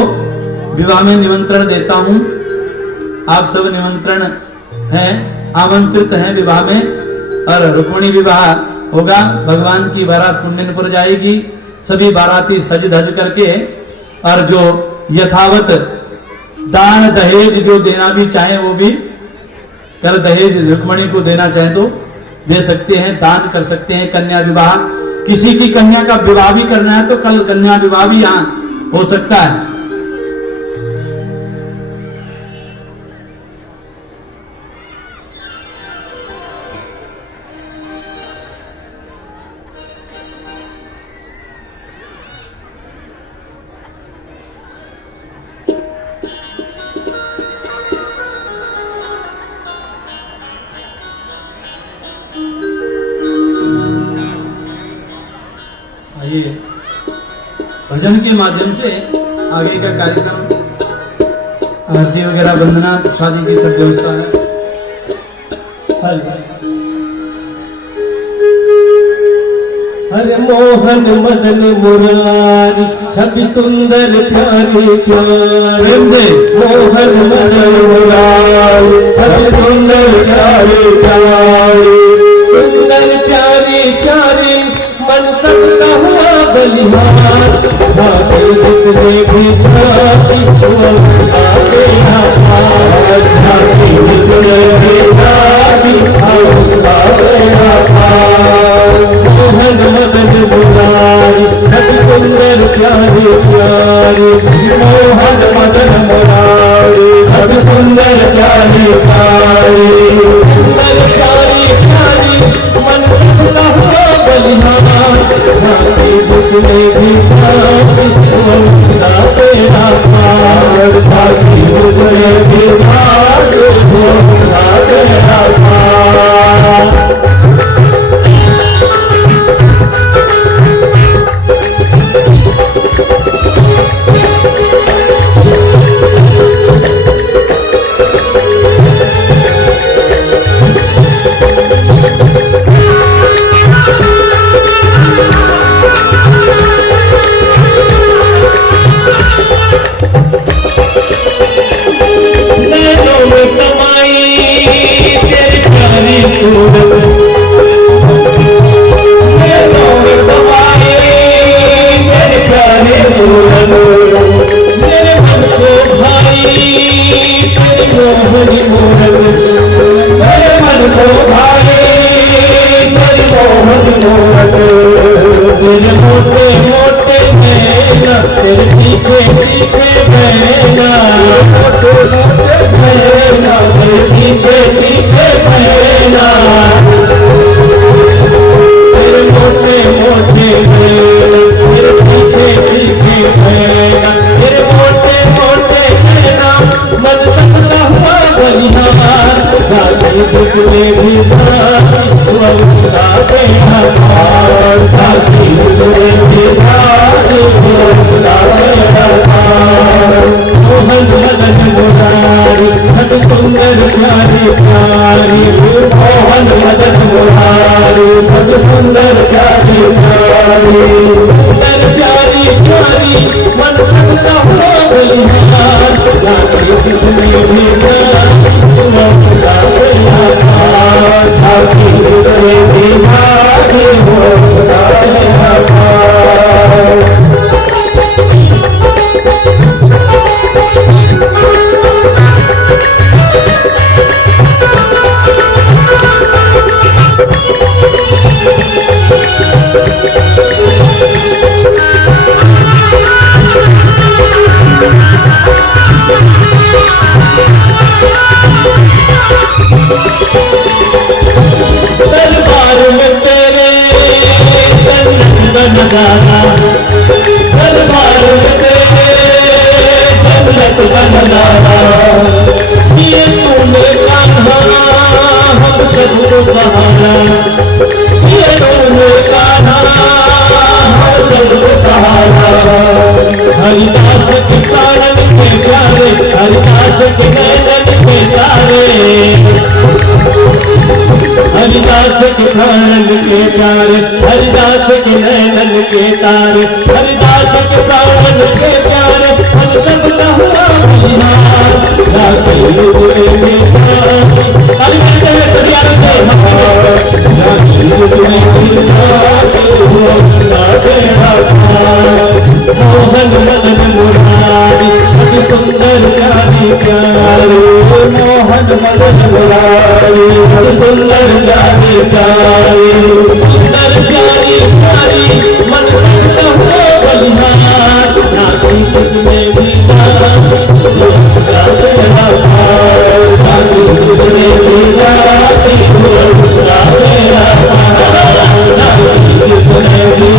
विवाह में निमंत्रण देता हूं। आप सब निमंत्रण हैं, आमंत्रित हैं विवाह में। और रुक्मणी विवाह होगा, भगवान की बारात कुंडनपुर जाएगी। सभी बाराती सज धज करके और जो यथावत दान दहेज जो देना भी चाहे वो भी कल दहेज रुक्मणी को देना चाहे तो दे सकते हैं, दान कर सकते हैं। कन्या विवाह किसी की कन्या का विवाह भी करना है तो कल कन्या विवाह भी यहाँ हो सकता है। आइए भजन के माध्यम से आगे का कार्यक्रम, आरती वगैरह, वंदना, शादी की सब व्यवस्था है। हरे मोहन मदन मुरारी छवि सुंदर प्यारी प्यारी, मोहन मदन मुरारी छवि सुंदर प्यारी प्यारी, सुंदर प्यारी प्यारी मन सबका हुआ बलिहार, झांकी जिसने भी झांकी हुआ तेरा पार, झांकी जिसने भी झांकी हुआ तेरा पार, मोहन मदन मुरारी छवि सुंदर प्यारी प्यारी, मोहन मदन मुरारी छवि सुंदर प्यारी प्यारी, सुंदर प्यारी प्यारी मन सबका हुआ बलिहार, झांकी जिसने भी झांकी उसका तेरा पार, झांकी जिसने भी झांकी उसका तेरा पार। हरिदास के प्राणन के प्यारे, हरिदास के नैनन के तारे, हरिदास के प्राणन के प्यारे, हरिदास के नैनन के तारे, हरिदास के प्राणन के प्यारे, हम सब का हुआ बलिहार, जाके उसने देखा, हरिदास के प्यारे जाके उसने देखा, उसका तेरा पार, मोहन मदन मुरारी अति सुंदर प्यारी प्यारी, मोहन मदन मुरारी अति सुंदर प्यारी प्यारी, सुंदर प्यारी प्यारी प्यारी मन करता हो बलिहार ना कोई किसने भी उसका मेरा भार ना कोई किसने भी उसका मेरा भार ना कोई किसने भी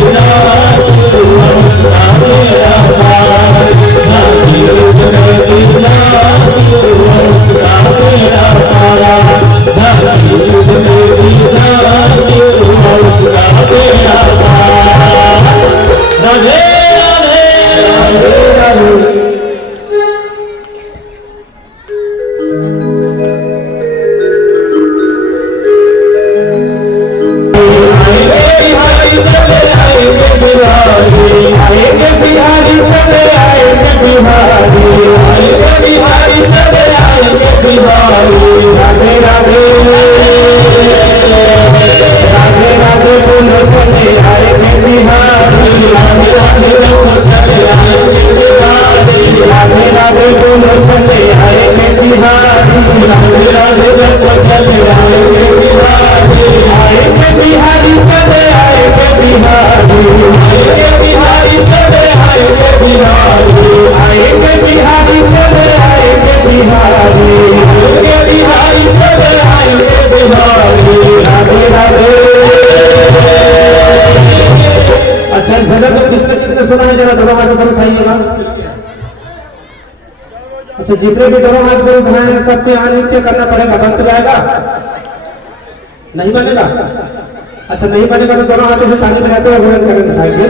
उसका मेरा भार ना कोई किसने भी उसका मेरा भार ना कोई किसने भी उसका मेरा भार। राधे राधे राधे राधे। आएंगे बिहारी चले आएंगे बिहारी आएंगे बिहारी चले आएंगे बिहारी राधे राधे राधे राधे बोलो चले आएंगे बिहारी राधे राधे बोलो चले आएंगे बिहारी राधे राधे बोलो चले आएंगे बिहारी राधे राधे बोलो चले आएंगे बिहारी आएंगे बिहारी चले आएंगे बिहारी आएंगे बिहारी चले आएंगे बिहारी आएंगे बिहारी चले आएंगे बिहारी आएंगे बिहारी चले आएंगे बिहारी राधे राधे। अच्छा इस भजन को किसने किसने सुना है जरा दोनों हाथ ऊपर उठाइएगा। अच्छा जितने भी दोनों हाथ ऊपर उठाए हैं सबको यहाँ नृत्य करना पड़ेगा, बंद जाएगा नहीं बनेगा। अच्छा नहीं बनेगा तो दोनों हाथों से ताली बजाते हुए भजन करके दिखाएंगे।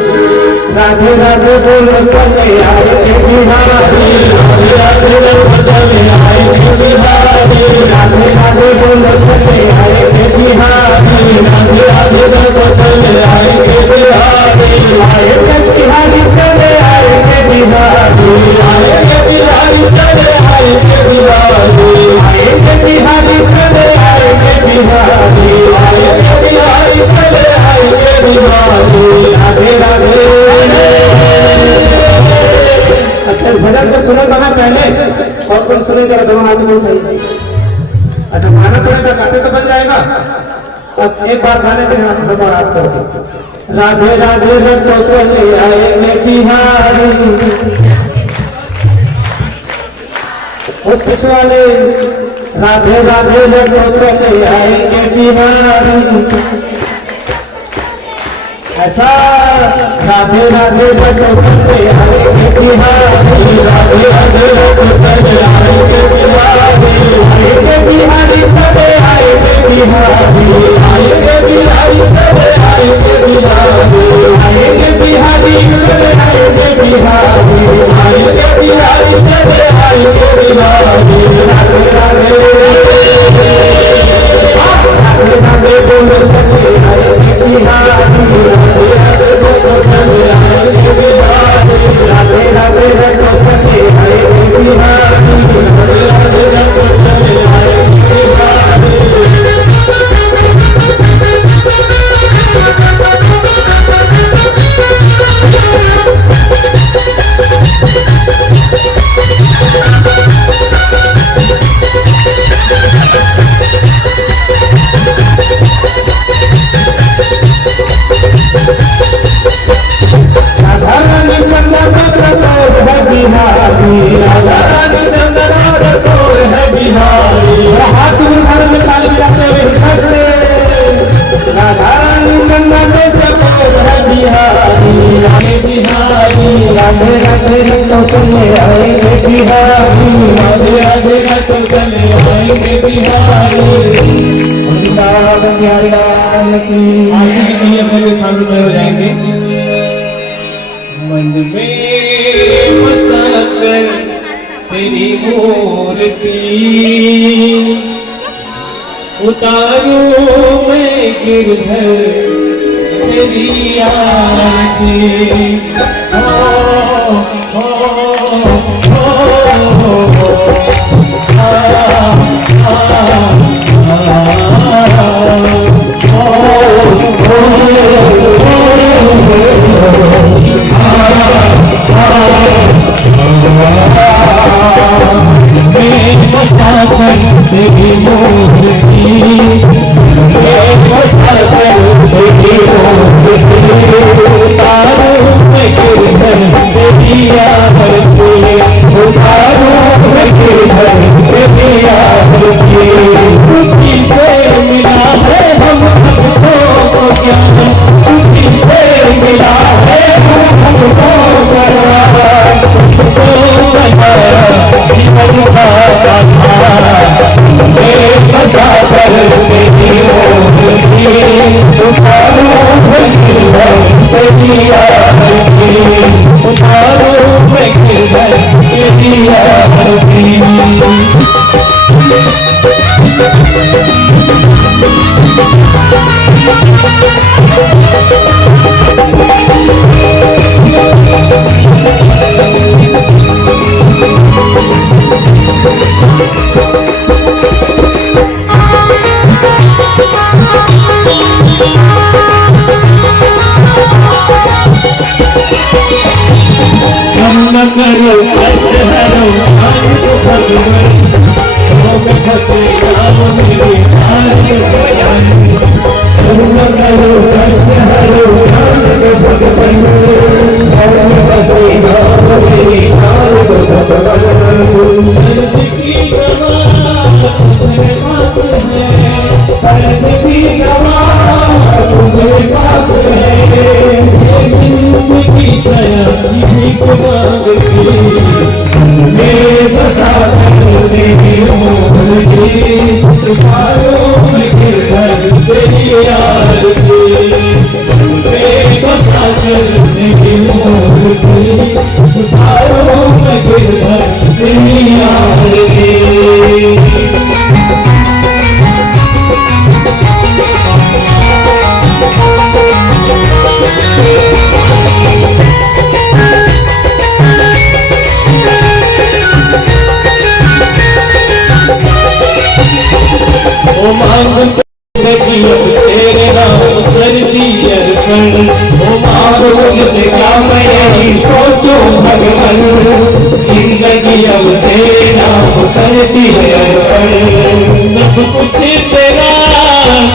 राधे राधे बोलो चले आएंगे बिहारी राधे राधे बोलो चले आएंगे बिहारी राधे राधे बोलो चले आएंगे बिहारी राधे राधे बोलो चले आएंगे बिहारी आएंगे बिहारी चले आएंगे बिहारी आएंगे बिहारी चले आएंगे बिहारी आएंगे बिहारी चले आएंगे बिहारी आएंगे बिहारी चले आएंगे बिहारी राधे राधे। अच्छा इस भजन को सुनो कहाँ पहले और कौन सुने जरा दोनों हाथ में उठाइए। अच्छा गाना पड़ेगा, गाते तो बन जाएगा। अब एक बार गाने के हाथ में हाथ करके राधे राधे रखो चले आएंगे बिहारी और पिछवाले राधे राधे रखो चले आएंगे बिहारी ऐसा राधे राधे रखो चले आएंगे बिहारी राधे राधे रखो चले आएंगे बिहारी आएंगे बिहारी चले आएंगे बिहारी आएंगे बिहारी चले आएंगे बिहारी आएंगे बिहारी चले आएंगे बिहारी आएंगे बिहारी चले आएंगे बिहारी राधे राधे राधे राधे बोलो चले आएंगे बिहारी राधे राधे बोलो चले आएंगे बिहारी राधे राधे रखो चले आएंगे बिहारी राधे राधे रखो चले आएंगे बिहारी। राधा रानी चंदन चकोर है बिहारी राधा रानी चंदन चकोर है बिहारी हाथ उधर में ताली बजाते हुए हंसे राधा रानी चंदन चकोर है बिहारी राधे बिहारी राधे राधे रखो चले आएंगे बिहारी राधे राधे रखो चले आएंगे बिहारी। बिहारी लाल की आगे अपने स्थान पर हो जाएंगे। मन में बसा कर तेरी मूर्ति उतारूं मैं गिरधर तेरी आरती। तेरी आरती उतारो है गिरधर तेरी आरती तुझी से मिला है हम भक्तों को ज्ञान तुझी से मिला है हम भक्तों को ज्ञान तुझको बनाया जीवन का आधार बसा कर तेरी मूर्ति उतारो है गिरधर तेरी आरती उतारो है गिरधर तेरी आरती न करो कष्ट हरो भगवान भक्ति राम मेरे आर्य भजन न करो कष्ट हरो भगवान भक्ति राम मेरे आर्य भगवान दर्द की दवा तुम्हारे पास है दर्द की दवा तुम्हारे पास है जिंदगी दया बसा तेरी मूर्ति उतारो है गिरधर तेरी आरती बसा तेरी मूर्ति उतारो है गिरधर तेरी आरती मांग तेरे नाम कर दी अर्पण ओ मांगो से क्या मैं सोचो भगवान जिंदगी अब तेरे नाम कर दी अर्पण सब कुछ तेरा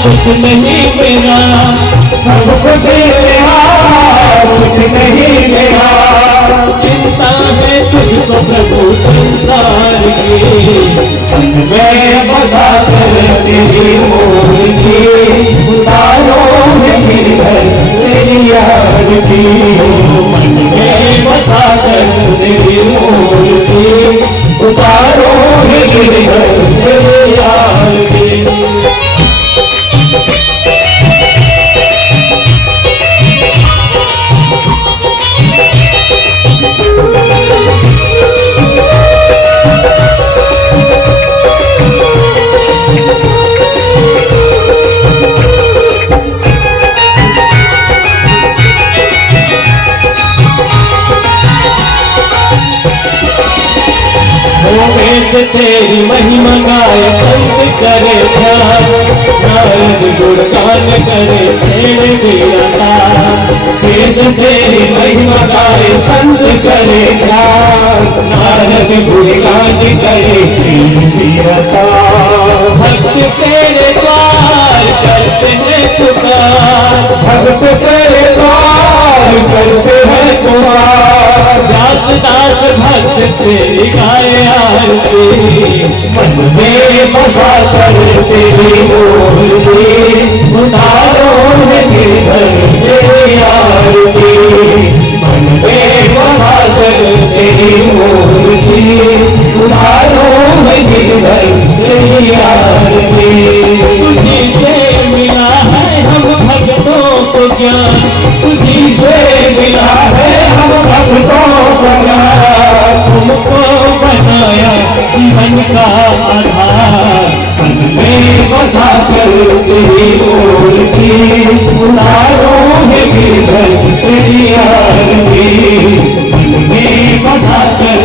कुछ नहीं मेरा सब कुछ तेरा कुछ नहीं मेरा चिंता है तुझको प्रभु संसार की मैं बसा कर तेरी मूर्ति उतारो है गिरधर तेरी आरती मन में बसा कर तेरी मूर्ति उतारो है गिरधर तेरी आरती तेरी महिमा गाए संत करे ध्यान नारद गुणगान करे तेरे वीरता वेद तेरी महिमा गाए संत करे ध्यान नारद गुणगान करे तेरे वीरता भक्त तेरे द्वार करते हैं पुकार भक्त तेरे द्वार करते हैं पुकार दास दास भक्त तेरी गाए आरती मन में बसा कर तेरी मूर्ति उतारो है गिरधर तेरी आरती मन में बसा कर तेरी मूर्ति उतारो है गिरधर तेरी आरती तुझी से मिला है हम भक्तों को ज्ञान तुझी से मिला है हम भक्तों को ज्ञान तुमको बनाया जीवन का आधार मन में बसा कर तेरी मूर्ति उतारो है गिरधर तेरी आरती मन में बसा कर